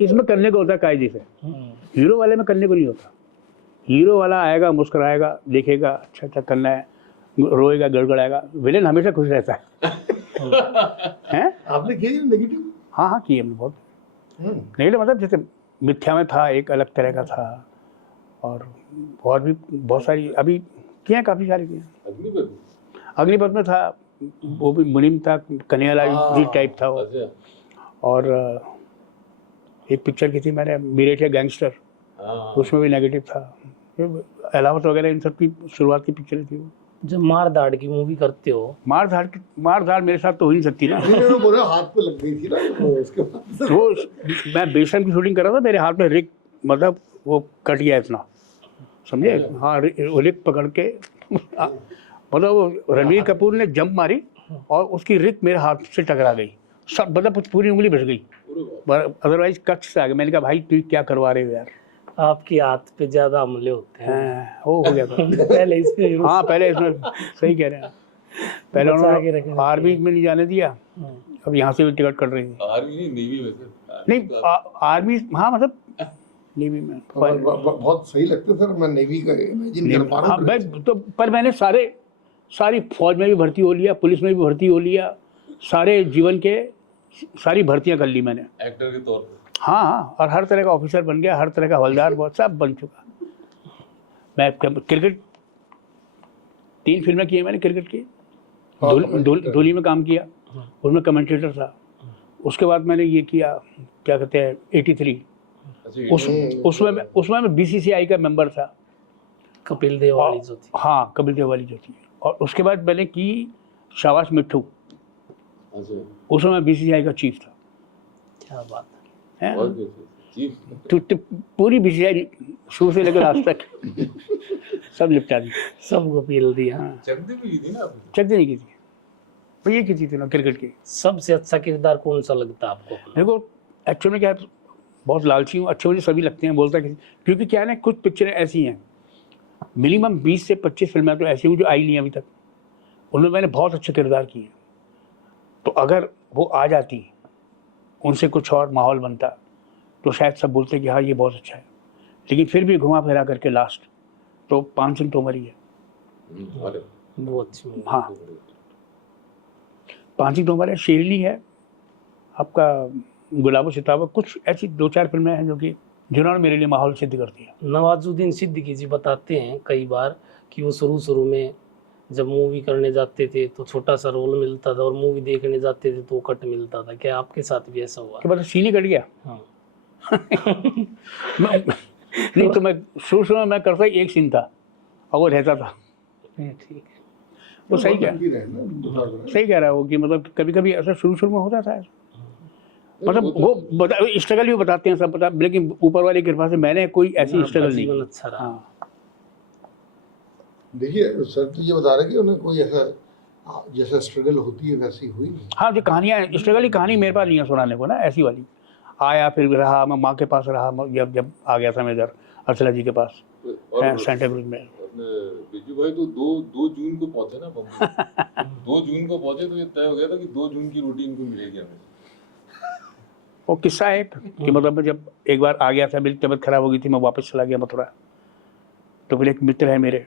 इसमें करने को होता है कायदे से, हीरो वाले में करने को नहीं होता। हीरो वाला आएगा, मुस्कुराएगा, देखेगा अच्छा अच्छा करना है, रोएगा, गड़गड़ाएगा। विलेन हमेशा खुश रहता है। हैं? आपने किया नेगेटिव? हाँ हाँ किए हमने बहुत। नेगेटिव मतलब जैसे मिथ्या में था, एक अलग तरह का था, और भी बहुत सारी अभी किए हैं, काफ़ी सारी किए हैं। अग्निपथ में था, वो भी मुनीम था, कन्हैयालाल जी टाइप था वो। अच्छा। और एक पिक्चर की थी मैंने, मेरठ गैंगस्टर, उसमें भी नेगेटिव था। अलावत वगैरह इन सब की शुरुआत की पिक्चर थी वो। जब मार दाड़ की मूवी करते हो, मार धाड़ मेरे साथ तो हो ही नहीं सकती ना। बोला हाथ पे लग गई थी ना, तो उसके बाद वो मैं बेशम की शूटिंग कर रहा था, मेरे हाथ में रिक मतलब वो कट गया इतना, समझे? हाँ रिक पकड़ के मतलब वो रणवीर कपूर ने जंप मारी और उसकी रिक मेरे हाथ से टकरा गई, सब मतलब पूरी उंगली बच गई, अदरवाइज कच्छ से आ गया। मैंने कहा भाई तू क्या करवा रहे हो यार। आपके हाथ पे ज्यादा हमले होते हैं। वो हो गया था। पहले इस पे हाँ पहले इसमें सही कह रहे हैं, पहले उन्होंने आर्मी में नहीं जाने दिया, अब यहाँ से भी टिकट कट रही थी। आर्मी नहीं, नेवी में सर। नहीं आर्मी, हाँ मतलब नेवी में बहुत सही लगता सर, मैं नेवी का इमेजिन कर पा रहा हूँ। तो पर मैंने सारी फौज में भी भर्ती हो लिया, पुलिस में भी भर्ती हो लिया, सारे जीवन के सारी भर्तियां कर ली मैंने एक्टर के तौर पे। हाँ, और हर तरह का ऑफिसर बन गया, हर तरह का हवलदार, बहुत सब बन चुका। मैं क्रिकेट 3 फिल्में की है मैंने क्रिकेट की। धोनी में काम किया, उसमें कमेंटेटर था। उसके बाद मैंने ये किया, क्या कहते हैं 83, उसमें मैं BCCI का मेंबर था। कपिल देव वाली जो थी। हाँ कपिल देव वाली जो थी। और उसके बाद मैंने की शाबाश मिट्ठू, उसमें मैं BCCI का चीफ था। क्या बात है? तो पूरी BCCI शुरू से लेकर आज तक सब निपटा दी, सबको पील दिया। चकदी भी की थी ना? चकदी नहीं की थी, पर ये की थी ना क्रिकेट की। सबसे अच्छा किरदार कौन सा लगता है आपको? देखो एक्चुअली में क्या है, बहुत लालची हूँ, अच्छे मुझे सभी लगते हैं, बोलता है क्योंकि क्या है ना, कुछ पिक्चरें ऐसी हैं, मिनिमम 20 से 25 फिल्में तो ऐसी हुई जो आई नहीं अभी तक, उनमें मैंने बहुत अच्छे किरदार किए। तो अगर वो आ जाती, उनसे कुछ और माहौल बनता, तो शायद सब बोलते कि हाँ ये बहुत अच्छा है। लेकिन फिर भी घुमा फिरा करके लास्ट तो 5 सिंह तोमर ही है। वो अच्छी। हाँ 5 सिंह तोमर है, शेरनी है, आपका गुलाबो सिताबा, कुछ ऐसी 2-4 फिल्में हैं जो कि जिन्होंने मेरे लिए माहौल सिद्ध कर दिया। नवाजुद्दीन सिद्दीकी जी बताते हैं कई बार कि वो शुरू में जब मूवी करने जाते थे तो छोटा सा रोल मिलता था और मूवी देखने जाते थे तो कट मिलता था, क्या आपके साथ भी ऐसा हुआ? कि मतलब सीन ही कट गया। हाँ। नहीं तो मैं शुरू में मैं करता ही एक सीन था और वो रहता था। ठीक है। वो सही कह रहा है वो, कि मतलब कभी कभी ऐसा शुरू में होता था ऐसा। मतलब वो स्ट्रगल भी बताते हैं सब बता, लेकिन ऊपर वाली कृपा से मैंने कोई ऐसी स्ट्रगल नहीं जीवन की। अच्छा रहा। हाँ। देखिए सर तो ये बता रहे कि उन्हें कोई ऐसा जैसा स्ट्रगल होती है वैसी हुई नहीं। हाँ, जो कहानियाँ स्ट्रगल की कहानी मेरे पास नहीं है सुनाने को ना, ऐसी वाली। आया फिर रहा, मैं माँ के पास रहा, जब आ गया था मैं इधर अर्चला जी के पास सेंटा क्रूज में। बिजू भाई तो 2 जून को पहुंचे ना बम्बई। 2 जून को पहुंचे तो ये तय हो गया था कि 2 जून की रोटी इनको मिलेगी हमें। वो किस्सा है कि मतलब जब एक बार आ गया था, मेरी तबीयत खराब हो गई थी, मैं वापस चला गया मथुरा। तो फिर एक मित्र है मेरे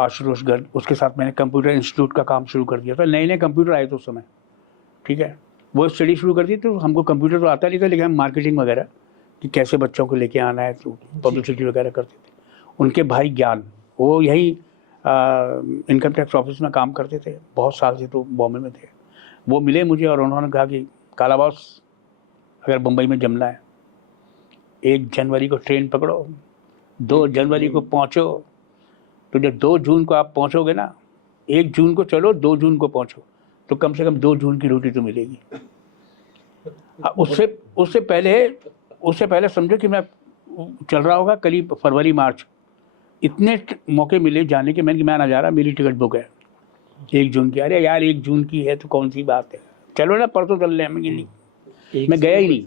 आशुतोष गर्ग, उसके साथ मैंने कंप्यूटर इंस्टीट्यूट का काम शुरू कर दिया था। नए नए कंप्यूटर आए थे उस समय, ठीक है। वो स्टडी शुरू कर दी तो हमको कंप्यूटर तो आता नहीं था, लेकिन हम मार्केटिंग वगैरह कि कैसे बच्चों को लेके आना है, तो पब्लिसिटी वगैरह करते थे। उनके भाई ज्ञान, वो यही इनकम टैक्स ऑफिस में काम करते थे बहुत साल से, तो बॉम्बे में थे। वो मिले मुझे और उन्होंने कहा कि काला बॉस, अगर मुंबई में जमना है 1 जनवरी को ट्रेन पकड़ो, 2 जनवरी को पहुँचो, तो जब 2 जून को आप पहुँचोगे ना, 1 जून को चलो, 2 जून को पहुँचो, तो कम से कम 2 जून की रोटी तो मिलेगी। उससे पहले समझो कि मैं चल रहा होगा करीब फरवरी मार्च, इतने मौके मिले जाने के, मैं ना जा रहा, मेरी टिकट बुक है 1 जून की। अरे यार 1 जून की है तो कौन सी बात है, चलो ना परसों चल रहे हैं। मैं गया ही नहीं,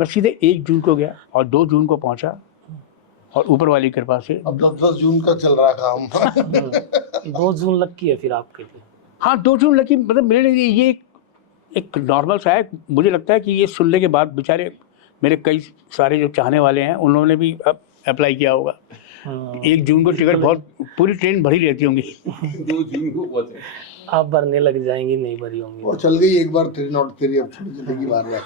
मैं सीधे 1 जून को गया और 2 जून को पहुंचा, और ऊपर वाली कृपा से अब 10 जून का चल रहा काम। 2 जून लकी है फिर आपके लिए? हाँ, 2 जून लकी, मतलब मेरे लिए ये एक नॉर्मल सा है। मुझे लगता है कि ये सुनने के बाद बेचारे मेरे कई सारे जो चाहने वाले हैं उन्होंने भी अब अप्लाई किया होगा। 1 जून को टिकट बहुत, पूरी ट्रेन भरी रहती होंगी। 2 जून को पहुंचे, आप भरने लग जाएंगी, नहीं भरी होंगी। और चल गई एक बार तेरी नॉट तेरी, अब छोटी जिंदगी बार बार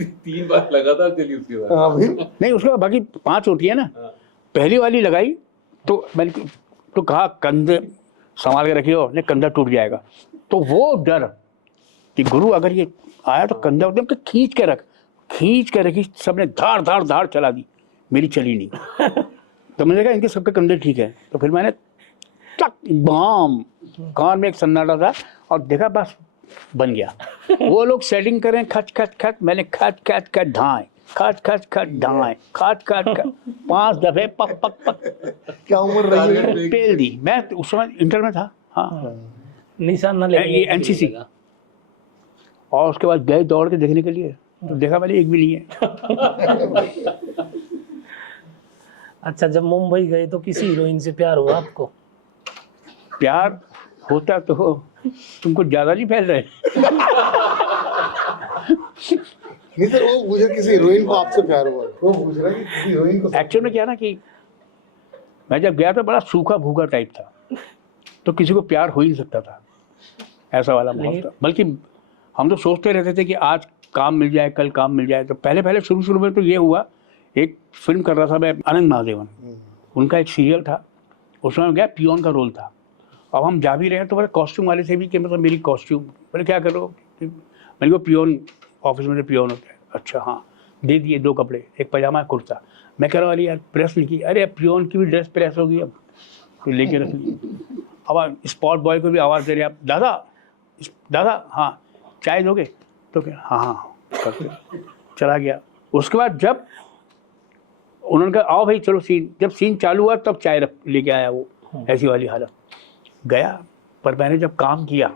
3 बार लगातार चली उसके बाद। हाँ भाई, नहीं, उसके बाद बाकी 5 होती है ना। पहली वाली लगाई तो मैंने तो कहा कंधे संभाल के रखियो, नहीं कंधा टूट जाएगा। तो वो डर कि गुरु अगर ये आया तो कंधा एकदम खींच के रखी, सबने धाड़ चला दी, मेरी चली नहीं। तो मैंने कहा इनके सबके कंधे ठीक है। तो फिर मैंने टक बम, कान में एक सन्नाटा था और देखा बस बन गया। वो लोग सेटिंग करें खच, मैंने खच ढाए, खच ढाए, खच 5 दफे पक। क्या उम्र रही है? पेल दी। मैं उस समय इंटर में था। हाँ, निशान ना लेके ये एनसीसी। और उसके बाद गए दौड़ के देखने के लिए, तो देखा मैंने एक भी नहीं है। अच्छा, जब मुंबई गए तो किसी हीरोइन से प्यार हुआ आपको? प्यार होता तो तुमको ज्यादा नहीं फैल रहे। नहीं सर, वो मुझे किसी हीरोइन को आपसे प्यार हुआ, वो पूछ रहा है कि किसी हीरोइन को। एक्चुअल में क्या ना कि मैं जब गया था बड़ा सूखा भूखा टाइप था, तो किसी को प्यार हो ही नहीं सकता था, ऐसा वाला माहौल था। बल्कि हम तो सोचते रहते थे कि आज काम मिल जाए, कल काम मिल जाए। तो पहले शुरू में तो ये हुआ, एक फिल्म कर रहा था मैं, आनंद महादेवन, उनका एक सीरियल था, उसमें गया पियोन का रोल था। अब हम जा भी रहे हैं तो मेरे कॉस्ट्यूम वाले से भी कि मतलब मेरी कॉस्ट्यूम, मैंने क्या करो, मैंने को पियोन ऑफिस में पियोन होता है। अच्छा हाँ, दे दिए 2 कपड़े, एक पजामा कुर्ता। मैं कह रहा हूँ अरे यार प्रेस लिखी, अरे पियोन की भी ड्रेस प्रेस होगी, अब तो लेके रख ली। अब स्पॉट बॉय को भी आवाज़ दे रहे आप, दादा हाँ चाय दोगे? तो क्या हाँ करते, चला गया। उसके बाद जब उन्होंने कहा आओ भाई चलो सीन, जब सीन चालू हुआ तब चाय लेके आया वो, ऐसी वाली हालत। गया, पर मैंने जब काम किया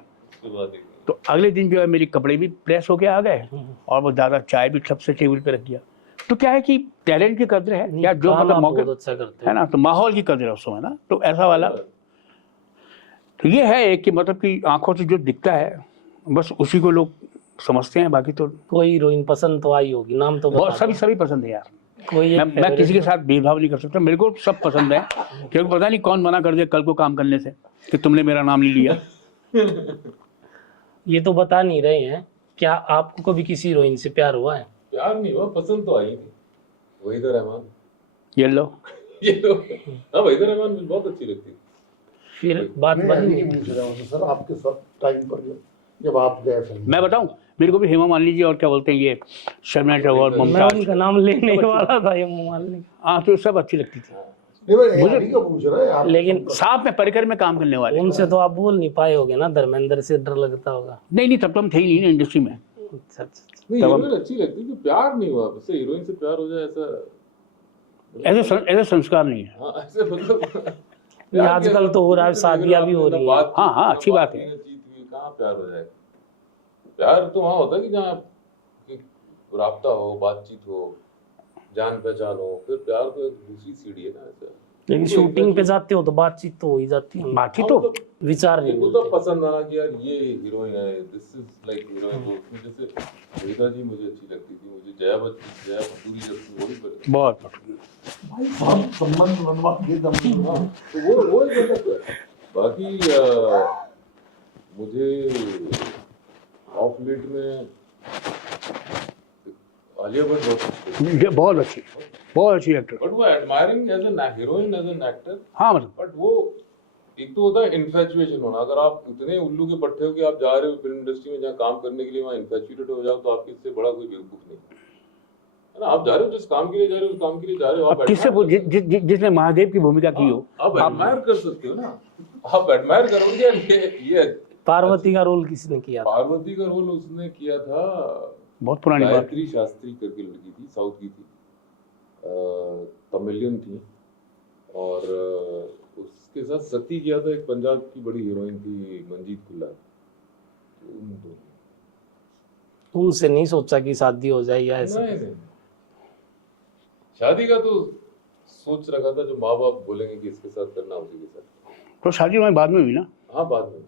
तो अगले दिन जो है मेरी कपड़े भी प्रेस होके आ गए, और वो दादा चाय भी ठप से टेबल पे रख दिया। तो क्या है कि टैलेंट की कदर है या जो मतलब मौके अच्छा करते है ना, तो माहौल की कदर है उस समय ना, तो ऐसा वाला। तो ये है एक कि मतलब कि आंखों से जो दिखता है बस उसी को लोग समझते हैं, बाकी तो कोई हीरोइन पसंद तो आई होगी, नाम तो बहुत बता दो। सभी पसंद है यार। कोई मैं किसी के साथ भेदभाव नहीं कर सकता, मेरे को सब पसंद है, क्योंकि पता नहीं कौन मना कर दे कल को काम करने से कि तुमने मेरा नाम नहीं लिया। ये तो बता नहीं रहे हैं, क्या आपको कभी किसी हीरोइन से प्यार हुआ है? प्यार नहीं हुआ, पसंद तो आई थी, वहीदा रहमान। ये लो हाँ, वहीदा रहमान मुझे बहुत अच्छी लगती थी। फिर बात बनी नहीं पूछ रहा हूँ सर आपके सब टाइम पर जब आप गए फिल्म मैं बताऊं, मेरे को भी हेमा मालिनी जी और क्या बोलते हैं ये शर्मिला टैगोर, मैं मुमताज, उनका नाम लेने वाला था ये मालिनी, हाँ तो सब अच्छी लगती थी। मुझे का पूछ रहा है आप लेकिन साथ में परिकर में काम करने वाले। उनसे तो आप बोल नहीं पाए होगे ना, धर्मेंद्र से डर लगता होगा। नहीं तब तो हम थे ही नहीं ना इंडस्ट्री में। अच्छा अच्छा। नहीं, हीरोइन अच्छी लगती है, प्यार नहीं हुआ, बस हीरोइन से प्यार हो जाए ऐसा ऐसे संस्कार नहीं है। हाँ ऐसे मतलब ये आजकल तो हो रहा है, शादियां भी हो रही हैं। हाँ, अच्छी बात है। कहाँ प्यार हो जाए? प्यार तो वहाँ होता है कि जहाँ राब्ता हो, बातचीत हो, जान पहचान हो, फिर प्यार तो एक दूसरी सीढ़ी है ना। ऐसा लेकिन शूटिंग पे जाते हो तो बातचीत तो हो ही जाती है, बाकी तो विचार नहीं मेरे को तो मिलते। पसंद आना कि यार ये हीरोइन है, दिस इज लाइक हीरोइन। तो उसमें जैसे वेदा जी मुझे अच्छी लगती थी, मुझे जया कपूरी जब वही पर बहुत हम संबंध बनवा के दम हाँ, तो वो एक गलत है। बाकी मुझे ऑफ लेट में आलिया भट्ट बहुत अच्छी एक्टर। बट वो admiring as an heroine, as an actor. हाँ मतलब बट वो एक तो होता है इन्फैचुएशन होना। अगर आप इतने उल्लू के पट्टे हो कि आप जा रहे हो फिल्म इंडस्ट्री में जहाँ काम करने के लिए, वहाँ इन्फैचुएटेड हो जाओ, तो आपके इससे बड़ा कोई बेवकूफ नहीं है ना। आप जा रहे हो जिस काम के लिए जा रहे हो, उस काम के लिए जा रहे हो। अब किससे जिसने महादेव की भूमिका की हो, आप एडमायर कर सकते हो ना, आप एडमायर करोगे। ये पार्वती का रोल किसने किया था? पार्वती का रोल उसने किया था, बहुत पुरानी बात। गायत्री शास्त्री करके लड़की थी, साउथ की थी, तमिलियन थी, और उसके साथ सती किया था एक पंजाब की बड़ी हीरोइन थी, मंजीत खुल्ला। तो उन दोनों उनसे नहीं सोचा कि शादी हो जाए या ऐसा? नहीं, शादी का तो सोच रखा था, जो माँ बाप बोलेंगे कि इसके साथ करना, उसी के साथ। तो शादी हमारी बाद में हुई ना। हाँ बाद में।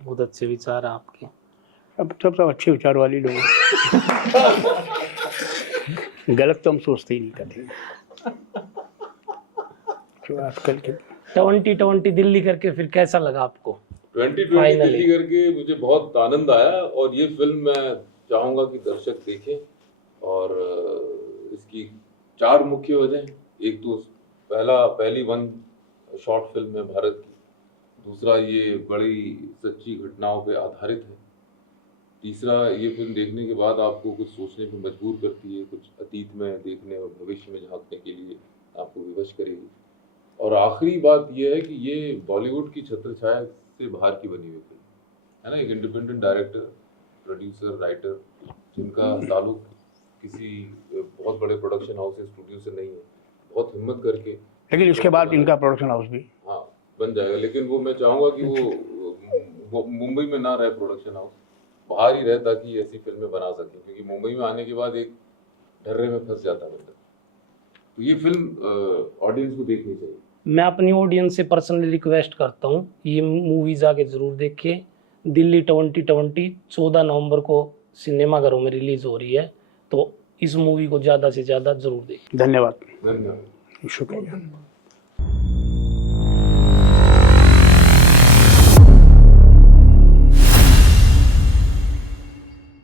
बहुत अच्छे विचार हैं आपके। अब सब अच्छे विचार वाले लोग गलत तो हम सोचते ही नहीं करते। जो आजकल के 2020 दिल्ली करके फिर कैसा लगा आपको? 2020 Finally. दिल्ली करके मुझे बहुत आनंद आया, और ये फिल्म मैं चाहूँगा कि दर्शक देखें। और इसकी 4 मुख्य वजह। एक तो पहली वन शॉर्ट फिल्म है भारत की। दूसरा, ये बड़ी सच्ची घटनाओं पे आधारित है। तीसरा, ये फिल्म देखने के बाद आपको कुछ सोचने पे मजबूर करती है, कुछ अतीत में देखने और भविष्य में झांकने के लिए आपको विवश करेगी। और आखिरी बात यह है कि ये बॉलीवुड की छत्रछाया से बाहर की बनी हुई फिल्म है ना। एक इंडिपेंडेंट डायरेक्टर, प्रोड्यूसर, राइटर, जिनका ताल्लुक किसी बहुत बड़े प्रोडक्शन हाउस या स्टूडियो से नहीं है, बहुत हिम्मत करके। लेकिन उसके बाद इनका प्रोडक्शन हाउस भी हाँ बन जाएगा, लेकिन वो मैं चाहूँगा कि वो मुंबई में ना रहे प्रोडक्शन हाउस, बाहर ही रहे, ताकि ऐसी फिल्में बना सकें। क्योंकि मुंबई में आने के बाद एक ढर्रे में फंस जाता है बंदा। तो ये फिल्म ऑडियंस को देखनी चाहिए। मैं अपनी ऑडियंस से पर्सनली रिक्वेस्ट करता हूँ, ये मूवी जाके जरूर देखिए। दिल्ली 2020 14 नवंबर को सिनेमाघरों में रिलीज हो रही है, तो इस मूवी को ज़्यादा से ज़्यादा जरूर देखिए। धन्यवाद, धन्यवाद। शुक्रिया।